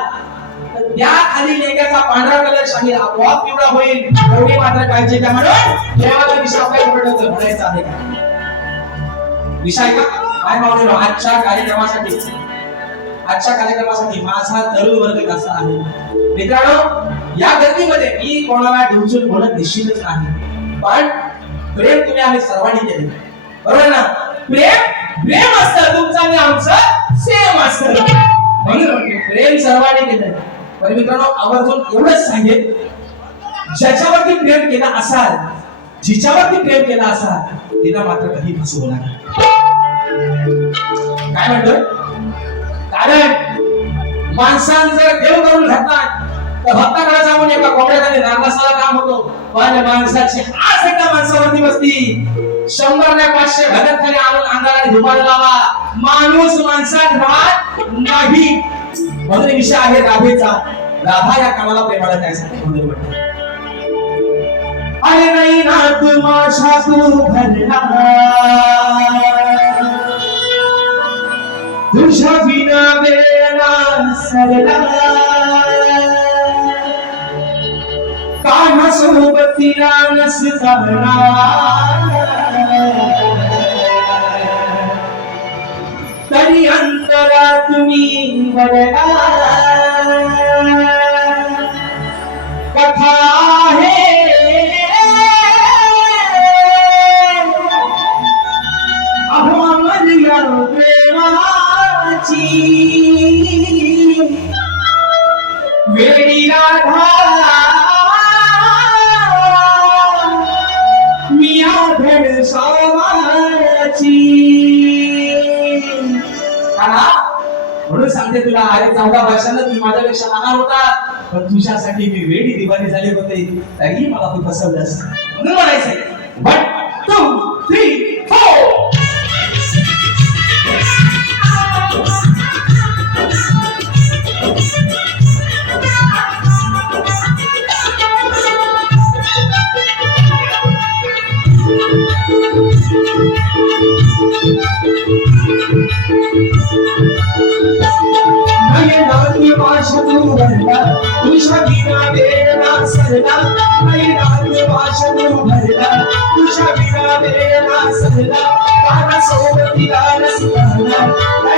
त्या खाली लेंग्याचा पांढरा कलर शाहीर आपोआप पिवळा होईल एवढी मात्र काळजी घ्या म्हणून देवाला विषय काय म्हणायचं आहे का विषय का काय मावळलो आजच्या कार्यक्रमासाठी माझा तरुण वर्ग कसा आहे मित्रांनो या गर्दीमध्ये मी कोणाला ढुंचून बोलत निश्चितच नाही पण प्रेम तुम्ही आम्ही सर्वांनी केले बरोबर ना प्रेम असतं तुमचं आणि आमचं सेम असतं म्हणून प्रेम सर्वांनी केलं पण मित्रांनो आवर्जून एवढंच सांगेल ज्याच्यावरती प्रेम केला असाल जिच्यावरती प्रेम केला असाल तिला मात्र कधी फसवू नका काय म्हणतोय कारण माणसांना जर देव करून घातला तर भक्ताकडे जाऊन एका कोंबड्याने नागसाला काम होतो पण माणसाची आस एका माणसावरती बसती 100 ने 500 घरात खाली आणून अंगाला धुपाला लावा माणूस माणसात राहत नाही म्हणून विषय आहे राधेचा राधा या कामाला प्रेमाला त्यासाठी म्हणून म्हणते अरे नाही ना तू माझा तू भरला तुझ्या बिना बेना सरला कान्हा सोबतीला नसताना तरी अंतरात मी वळला कथा आहे अहो अमर्या प्रेमाची वेडी राधा मी आधड सामाची म्हणून सांगते तुला अरे 14 वर्षांना तू माझ्यापेक्षा लहान होता पण तुझ्यासाठी मी वेडी दिवाणी झाले होते तरी मला तू फसवलंस म्हणून म्हणायचंय 1 2 3 4 तुझ्या बिना बेना सरला तुझ्या बिना बेना सरला काना सोबतीला नसताना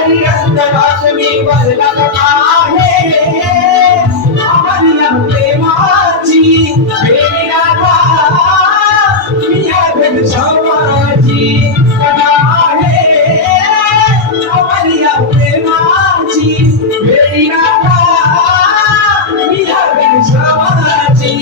हरी अंतरात मी बदलत आहे आम्हाला प्रेमाची वेडी राधा मी या घनश्यामाची कथा आहे आम्हाला प्रेमाची वेडी राधा मी या घनश्यामाची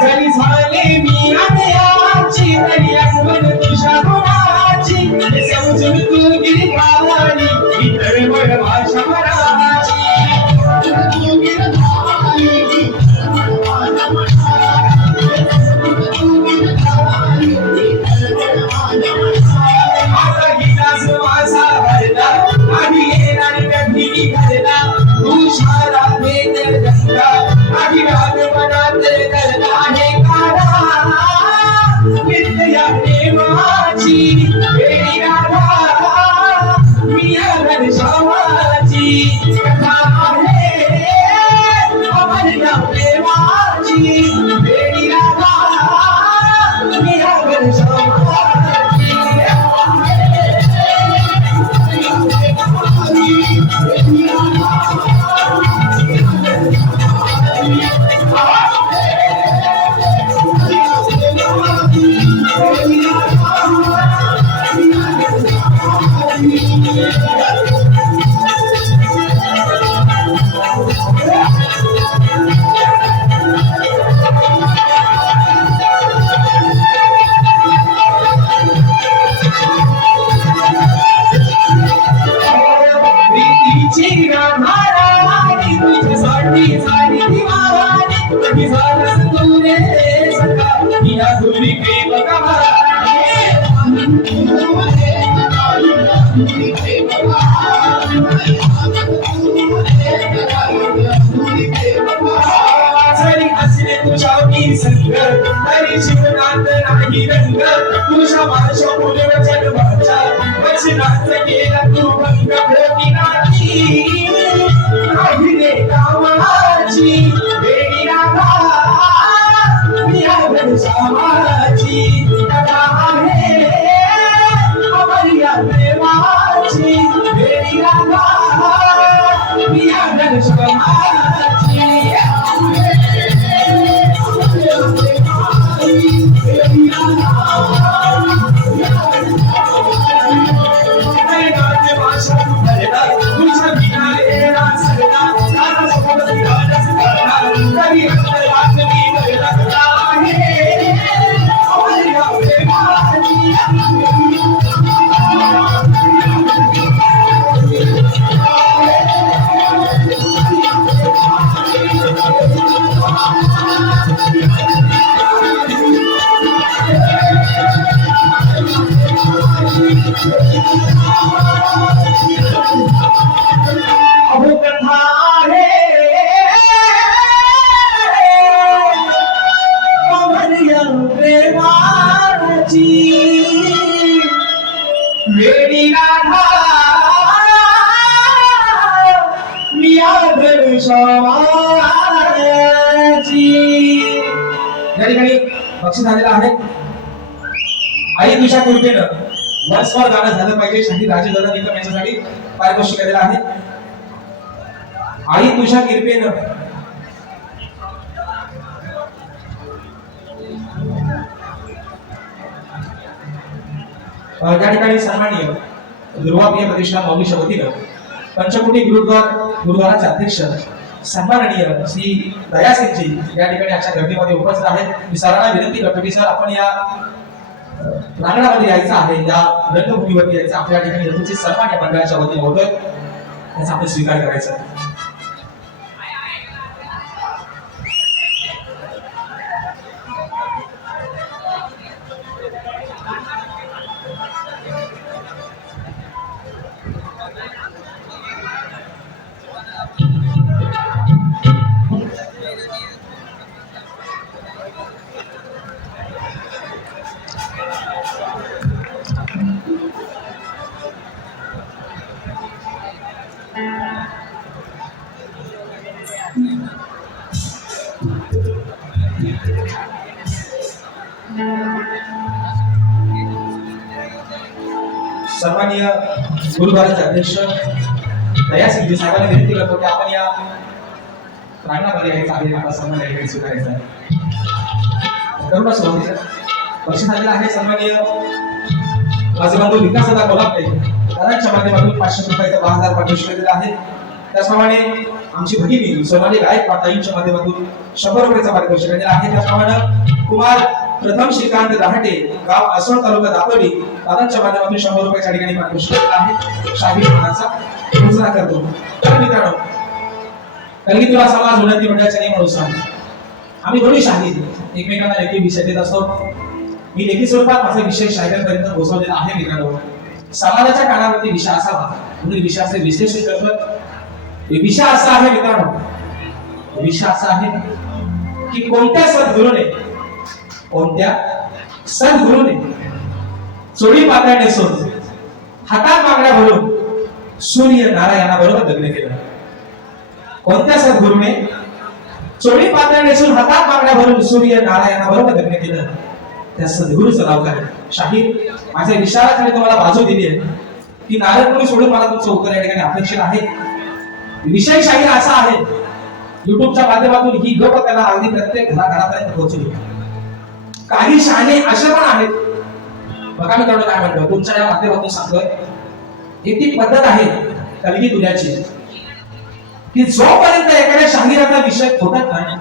जरी झाले मी आमची तरी आठवण तुझ्या गुणाची समजून तू गिरी खावाली इतर बळ भाषा मराठी आता गिलास माझा भरला आणि येणार कधी घरला तू शाळा देते गंगा आणि राग मनात करता हे काढा विद्या प्रेमाची वेडी राधा मी या घनश्यामाची कथा आहे आम्हाला प्रेमाची वेडी राधा मी या घनश्यामाची प्रीतीची राधाराणी तुझ्यासाठी झाली दिवाणी कधी झालंस तू रे सखा या तुझी प्रेम जरी असले तुझ्या मी संग तरी जीवनात नाही रंग तुझ्या माझ्या पुनर्वचन वाचा वचनात गेला तू भंग भोगी नाही रे कामाची वेडी राधा मी या घनश्यामाची कथा आहे आम्हाला प्रेमाची वेडी राधा मी या घनश्यामाची अहो कथा आहे आम्हाला प्रेमाची वेडी राधा मी या घनश्यामाची या ठिकाणी बक्षीस आलेलं आहे आई तुझ्या कृपेनं वर्षभर गाणं झालं पाहिजे शाहीर राजे दादा निकम यांच्यासाठी पारितोषिक आलेलं आहे आई तुझ्या कृपेनं या ठिकाणी सन्माननीय दुर्वाप्रिय प्रतिष्ठान माऊलीच्या वतीनं पंचकोटी गुरुद्वाराचे अध्यक्ष सन्माननीय श्री दयासिंगजी या ठिकाणी आजच्या गर्दीमध्ये उपस्थित आहेत. मी सरांना विनंती करतो की सर आपण या प्रांगणामध्ये यायचं आहे, या रंगभूमीवरती यायचं आपल्या ठिकाणी यथोचित सन्मान या मंडळाच्या वतीने होतोय, त्याचा आपण स्वीकार करायचा आहे. सन्माननीय गुरुद्वाराचे अध्यक्ष दया सिंगजी साहेबांनी विनंती करतो की आपण या प्रांगणामध्ये यायचं आहे, आपला सन्मान या ठिकाणी स्वीकारायचा आहे. करुणा सुरुवातीचं वर्ष झालेलं आहे. सन्माननीय माझे बंधू विकासदादा कोल्हापे दादांच्या माध्यमातून 500 रुपयाचा 10,000 पारितोषिक दिलेलं आहे. त्याचप्रमाणे आमची भगिनी सोनाली गायकवाड ताईंच्या माध्यमातून 100 रुपयाचा पारितोषिक दिलेलं आहे. त्याचप्रमाणे कुमार प्रथम श्रीकांत दाहटे गाव आसोळ तालुका दापोली दादांच्या माध्यमातून 100 रुपयाच्या ठिकाणी पारितोषिक दिलेलं आहे. शाहीर मानाचा घोषणा करतो. तर मित्रांनो, कलगी तुला समाज उन्नती मंडळाच्या नियमानुसार आम्ही दोन्ही शाहीर एकमेकांना लेखी विषय देत असतो. मी लेखी स्वरूपात माझा विषय शाहिरांपर्यंत पोहोचवलेला आहे. मित्रांनो, समाजाच्या कानावरती विषय असावा म्हणून विषयाचे विश्लेषण करतो. विषय असा आहे मित्रांनो, विषय असा आहे की कोणत्या सद्गुरूने चोळी पातळ नेसून हातात मागण्या भरून सूर्य नारायणाबरोबर लग्न केलं. कोणत्या सद्गुरूने चोळी पातळ नेसून हातात मागण्या भरून सूर्य नारायणाबरोबर लग्न केलं, त्या सद्गुरूचं नाव काय? शाहीर माझ्या विचाराखाली तुम्हाला बाजू दिली आहे की नारद मुनी सोडून मला तुमचं उत्तर या ठिकाणी अपेक्षित आहे. विषय शाहीर असा आहे, युट्यूबच्या माध्यमातून ही लोककला अगदी प्रत्येक घराघरापर्यंत पोहोचली. काही शहाणे असे पण आहेत, बघा मित्रांनो काय म्हणतो, तुमच्या या माध्यमातून सांगतोय, एक ती पद्धत आहे कलगी तुल्याची की जोपर्यंत एखाद्या शाहिराचा विषय फुटत नाही,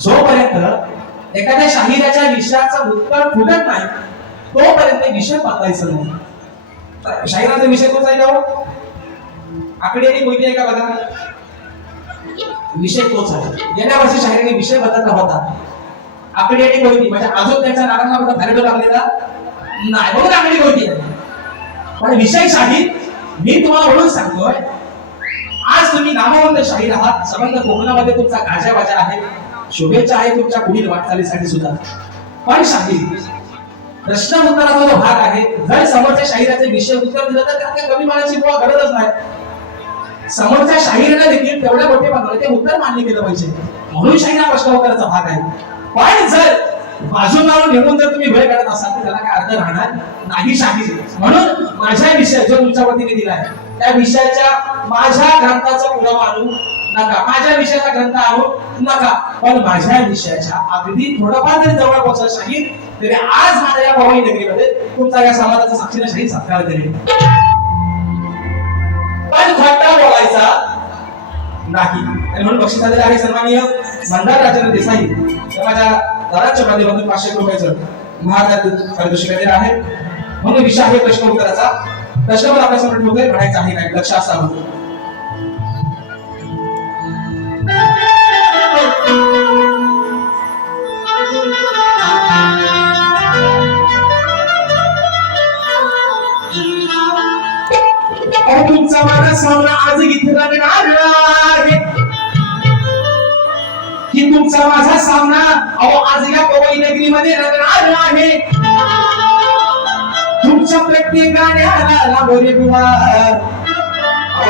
जोपर्यंत एखाद्या शाहिराच्या विषयाचं उत्तर फुटत नाही, तोपर्यंत विषय पातायचं नाही. शाहिराचा विषय कोणता आहे का? आकडे आणि कोणती आहे का? बघा, विषय तोच आहे. गेल्या वर्षी शाहिराने विषय बदलला होता. आकडी आणि कोणती म्हणजे अजून त्याच्या नारांना कुठं फायदा लागलेला नाही, म्हणून आकडी कोणती आहे. पण विषय शाहीर मी तुम्हाला म्हणून सांगतोय, आज तुम्ही नामवंत शाहीर आहात. संबंध कोकणामध्ये तुमचा गाजावाजा आहे, शुभेच्छा आहे तुमच्या पुढील वाटचालीसाठी सुद्धा. पण शाहीर प्रश्न उत्तराचा जो भाग आहे, जर समोरच्या शाहिराचे विषय उत्तर दिलं तर त्यात कमी मानाची बुवा गरजच नाही. समोरच्या शाहिराला देखील तेवढ्या मोठे बांधले ते उत्तर मान्य केलं पाहिजे, म्हणून शाहीर हा प्रश्न उत्तराचा भाग आहे. पण जर बाजूला निघून जर तुम्ही वेळ काढत असाल तर त्याला काय अर्थ राहणार नाही शाहीर. म्हणून माझा विषय जो तुमच्यावरती मी दिला आहे, त्या विषयाच्या माझ्या ग्रंथाचा पुरावा आणू नका, माझ्या विषयाचा ग्रंथ आणू नका, पण माझ्या विषयाच्या अगदी थोडंफार जरी जवळ पोहोचला शाहीर, तरी आज माझ्या या भवानी नगरीमध्ये तुमचा या समाजाचा साक्षीने शाहीर सत्कार करेल. पण खोटा बोलायचा नाही. आणि म्हणून बक्षीस आलेलं आहे सन्माननीय मंदार राजेंद्र देसाई माझ्या दादाच्या माध्यमातून 500 रुपयाचं महाराज पारितोषिक दिलेलं आहे. म्हणून विषय आहे प्रश्न उत्तराचा. प्रश्नावर आपल्यासमोर ठेवतोय, म्हणायचं आहे काय, लक्ष असावं. तुमचा माझा सामना आज इथे लागणार आहे, की तुमचा माझा सामना आज या पवई नगरीमध्ये रंगणार आहे. तुमच्या प्रत्येक गाण्याला लागोरे बुवा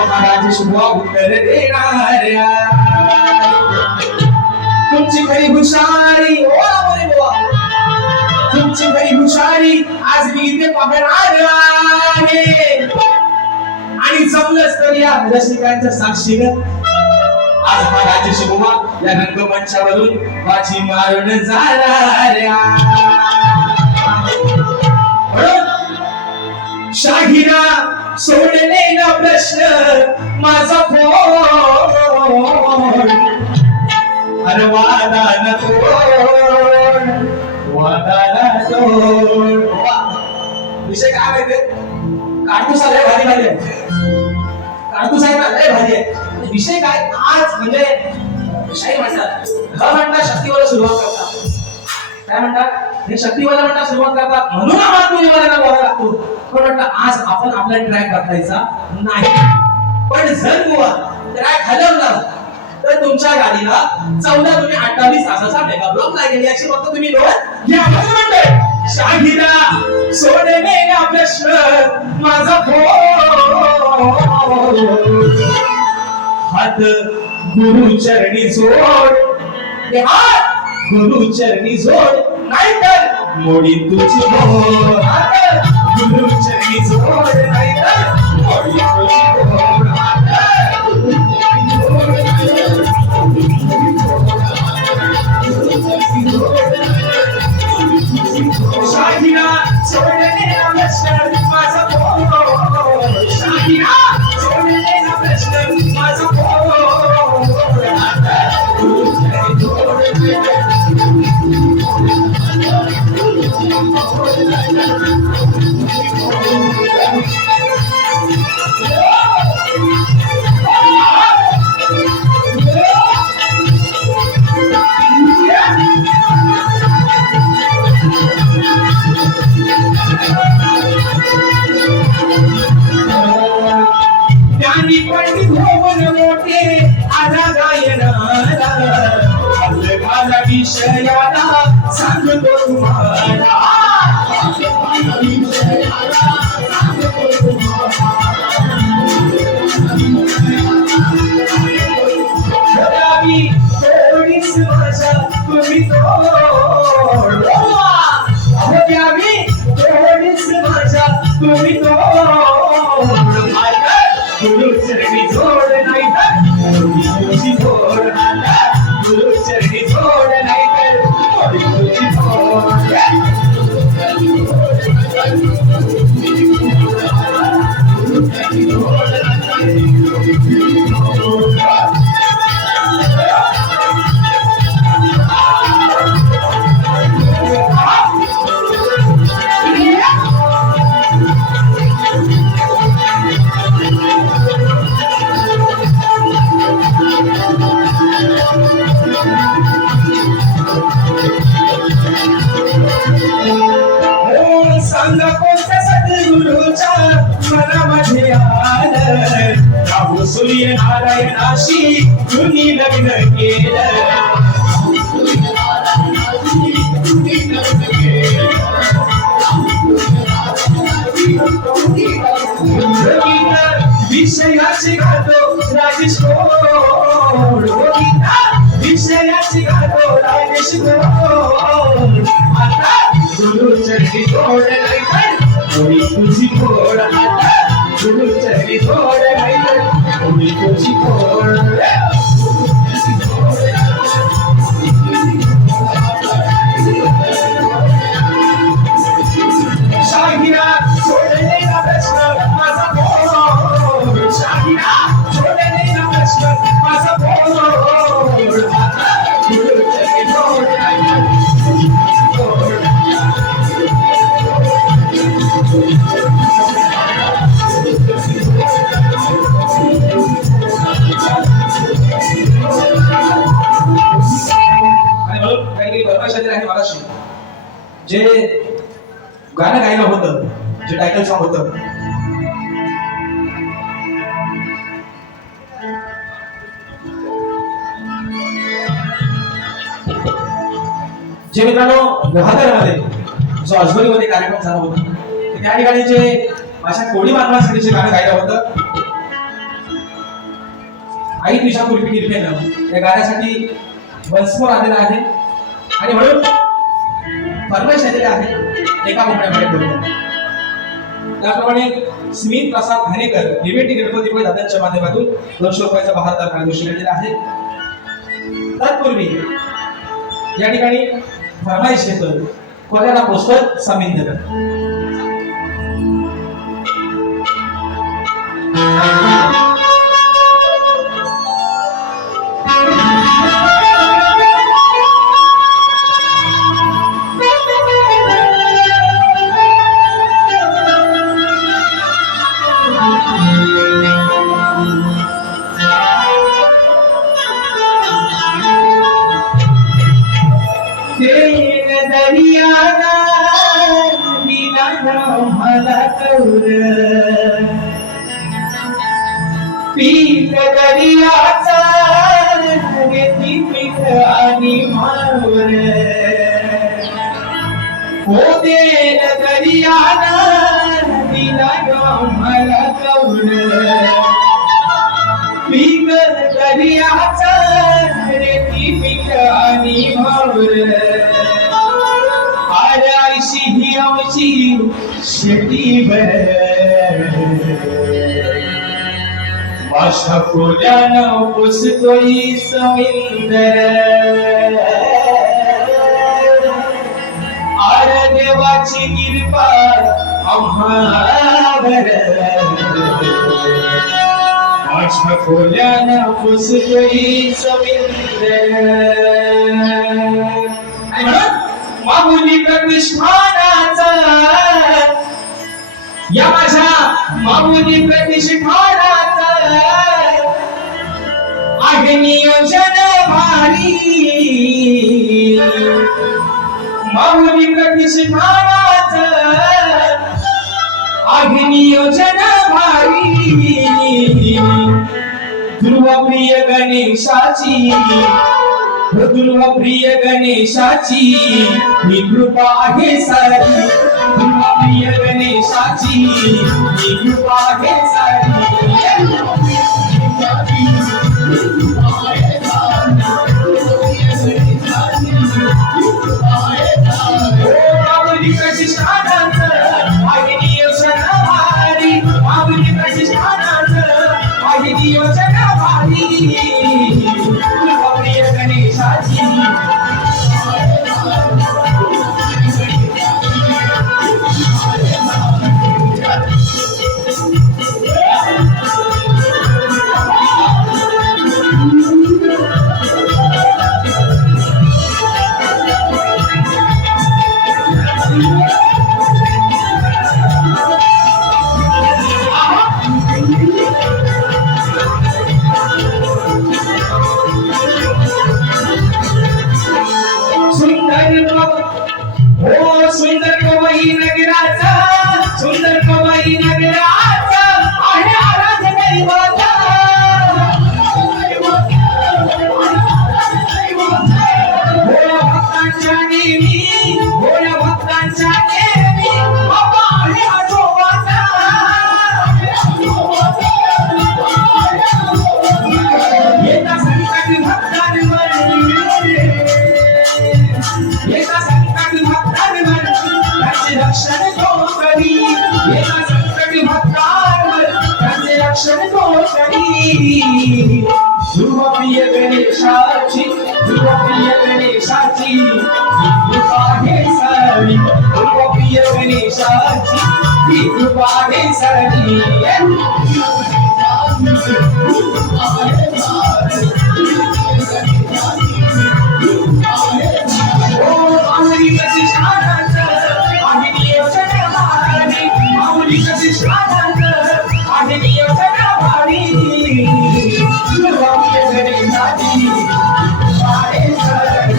महाराज शुभा उत्तर देणाऱ्या. तुमची खरी हुशारी ओ लागोरे बुवा, तुमची खरी हुशारी आज मी इथे पाहणार आहे. आणि जमलंच तर या रसिकांच्या साक्षीनं आज महाराज शुभा या रंगमंचावरून माझी मारून जाणाऱ्या. शाहिरा सोडले ना प्रश्न माझा फोन, अरे वादाला तोड, वादाला तोड. विषय काय माहितीये, काढतुसा लय भारी भारी आहे, काढतुस आहे ना लय भारी आहे. विषय काय आज म्हणजे शाही म्हणतात ह म्हणतात शक्तीवाला सुरुवात करतात, काय म्हणतात हे शक्तीवाला म्हणतात सुरुवात करतात म्हणून आम्हाला तुझ्यावाल्याला बोलायला लागतो. पण म्हणतात आज आपण आपला ट्रॅक बदलायचा नाही, पण जर बुवा ट्रॅक हलवला तर तुमच्या गाडीला 14 तुम्ही 28 तासाचा मेगा ब्लॉक लागेल याची फक्त तुम्ही नोंद घ्या. म्हणून म्हणतोय शाहिरा सोडलेला प्रश्न माझा हात गुरु चरणी जोड, हात गुरु चरणी जोड नाहीतर मोडी तुझी मोड. हात गुरु चरणी जोड नाहीतर मोडी तुझी मोड. शाहिरा सोडलेला प्रश्न माझा पोर, शाहिरा सोडलेला प्रश्न माझा पोर. ज्ञानी पंडित होऊन मोठे आधा गायनाला घाला विषयाला सांगतो तुम्हाला. थोडीच माझा तुम्ही तोड, थोडीच माझा तुम्ही तोड. गुरु चरणी जोड नाही तर तुझी जोड, गुरु चरणी जोड नाही तर तुझी जोड. सांगा कोणत्या सद्गुरूच्या मनामध्ये आलं, राहू सूर्य नारायणाशी तुम्ही लग्न केलं. विषयाची गातो राजेश गोड, विषयाची गातो राजेश गोड. आता गुरु चरणी जोड नाही तर मोडी तुझी गोड. आता गुरु चरणी जोड नाही तर मोडी तुझी गोड. शाहिरा सोडलेला प्रश्न माझा पोर, शाहिरा सोडलेला प्रश्न माझा पोर. आता गुरु चरणी जोड नाही तर मोडी तुझी गोड. जे गाणं गायलं होतं, जे टायटल सॉन्ग होतं, जे मित्रांनो गुहागरमध्ये जो अजमेरीमध्ये कार्यक्रम झाला होता त्या ठिकाणी जे माझ्या कोळी बांधवांसाठी जे गाणं गायलं होतं, आई तुझ्या कुलपी कृपेनं, त्या गाण्यासाठी वंसमोर आलेला आहे आणि म्हणून फरमाईश आलेले आहे एका कोपऱ्यामध्ये बोलून. त्याप्रमाणे स्मित प्रसाद घाणेकर निवेटी गणपतीपुळे दादांच्या माध्यमातून 200 रुपयाचा बहारदार पारितोषिक दिलेला आहे. तत्पूर्वी या ठिकाणी फरमाईश घेतोय कोल्याला पोस्टर समिंदर. दर्याचा रेती पीठ आणि मावर हो देन दर्यानं दिला मला कौड पीक दर्याचा रेती पीठ आणि मावर आरायशी ही आमची शेतीवर माझ्या कोल्यानं पुसतोय समिंदर आर देवाची कृपा आम्हावर माझ्या कोल्यानं पुसतोय समिंदर आणि म्हणून माऊली प्रतिष्ठानाचा या माझ्या माऊली प्रतिष्ठानाचा आहे नियोजन भारी माऊली प्रतिष्ठानाचा आहे नियोजन भारी ध्रुवप्रिय गणेशाची ध्रुवप्रिय गणेशाची ही कृपा आहे सारी ध्रुवप्रिय गणेशाची ही कृपा आहे सारी माऊली प्रतिष्ठानाचं आहे नियोजन भारी माऊली प्रतिष्ठानाचं आहे नियोजन भारी ध्रुवप्रिय गणेशाची सुंदर कवई नगराचा सुंदर कवई नगराचा आहे आराध्य दैवता भोळ्या भक्तांच्या नेमी भोळ्या भक्तांच्या नेमी बाबा आहे आजोबाचा येता संकट भक्तांवर येता संकट भक्तांवर त्याचे रक्षण तो करी येता संकट भक्तांवर त्याचे रक्षण तो करी ध्रुवप्रिय गणेशाची ध्रुवप्रिय गणेशाची ही कृपा आहे सारी ध्रुवप्रिय गणेशाची ही कृपा आहे सारी माऊली प्रतिष्ठानाचं आहे नियोजन भारी माऊली प्रतिष्ठानाचं आहे नियोजन भारी ध्रुवप्रिय गणेशाची आहे सारी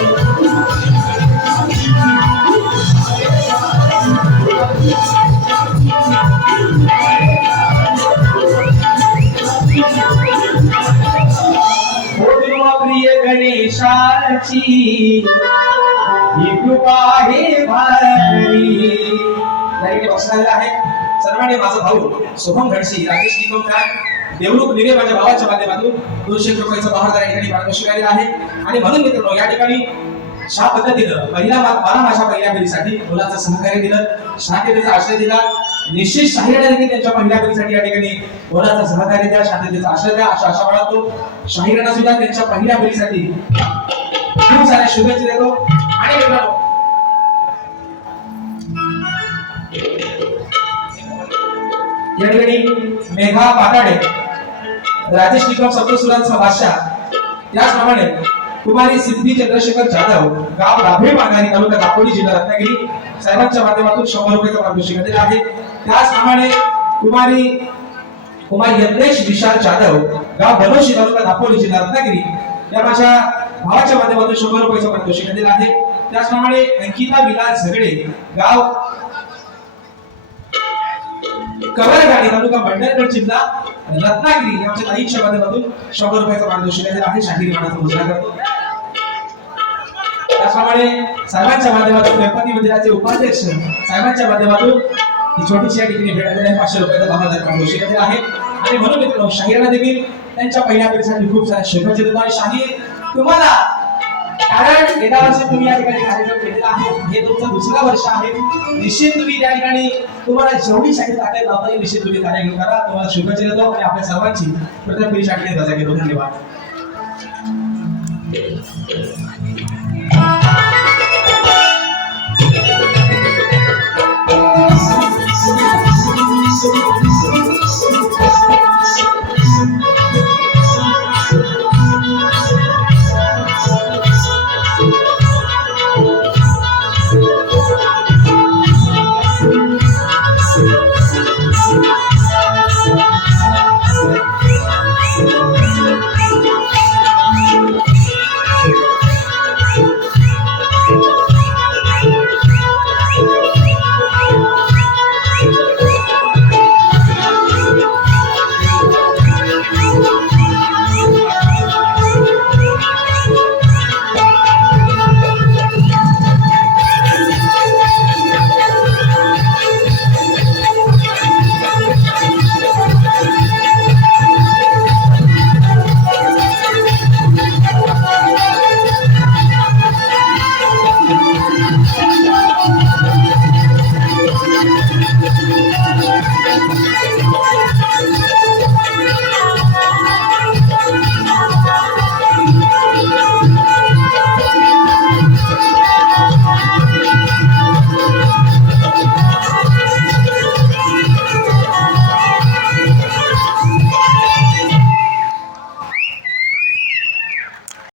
ध्रुवप्रिय गणेशाची ही कृपा आहे भारी त्याने बसलेला आहे सर्वांनी माझा भाऊ शुभम घडशी राजेश निकमकर देवरुख निरे माझ्या भावाच्या माध्यमातून 200 रुपयाचा बहार या ठिकाणी पारितोषिक आलेला आहे आणि म्हणून मित्रांनो या ठिकाणी अशा पद्धतीनं मला माझ्या पहिल्या फेरीसाठी मुलाचं सहकार्य दिलं शांततेचा आश्रय दिला निश्चित शाहीराने देखील त्यांच्या पहिल्या फेरीसाठी या ठिकाणी मुलाचं सहकार्य द्या शांततेचा आश्रय द्या अशा आशा बाळगतो शाहीरांना सुद्धा त्यांच्या पहिल्या फेरीसाठी खूप साऱ्या शुभेच्छा देतो आणि मित्रांनो या ठिकाणी मेघा पाटाडे राजेश निकम सप्तसुरांचा बादशाह त्याचप्रमाणे कुमारी सिद्धी चंद्रशेखर जाधव गाव राभे माघारी तालुका दापोली जिल्हा रत्नागिरी साहेबांच्या माध्यमातून 100 रुपयाचा पारितोषिक दिले आहे त्याचप्रमाणे कुमारी यज्ञेश विशाल जाधव गाव बनोशी तालुका दापोली जिल्हा रत्नागिरी या माझ्या भावाच्या माध्यमातून 100 रुपयाचा पारितोषिक दिले आहे त्याचप्रमाणे अंकिता विलास झगडे गाव कवर गाडी तालुका भंडारगड जिल्हा रत्नागिरी या आमच्या ताईंच्या माध्यमातून 100 रुपयाचा पारितोषिक आहे शाहीर मानाचा मुजरा करतो. त्याचप्रमाणे साहेबांच्या माध्यमातून गणपती मंदिराचे उपाध्यक्ष साहेबांच्या माध्यमातून ही छोटीशी या ठिकाणी भेट आलेली आहे. 500 रुपयाचा बहादर पारितोषिक आहे आणि म्हणून मित्रांनो शाहिरांना देखील त्यांच्या पहिल्या पेढीसाठी खूप साऱ्या शुभेच्छा देतो. आणि शाहीर तुम्हाला कारण गेल्या वर्षी तुम्ही या ठिकाणी कार्यक्रम केलेला आहे, हे तुमचं दुसरं वर्ष आहे. निश्चित तुम्ही या ठिकाणी तुम्हाला जेवढी शाहीर ताकद लावता येईल निश्चित तुम्ही कार्यक्रम करा. तुम्हाला शुभेच्छा देतो आणि आपल्या सर्वांची प्रथम पेढीसाठी रजा घेतो. धन्यवाद.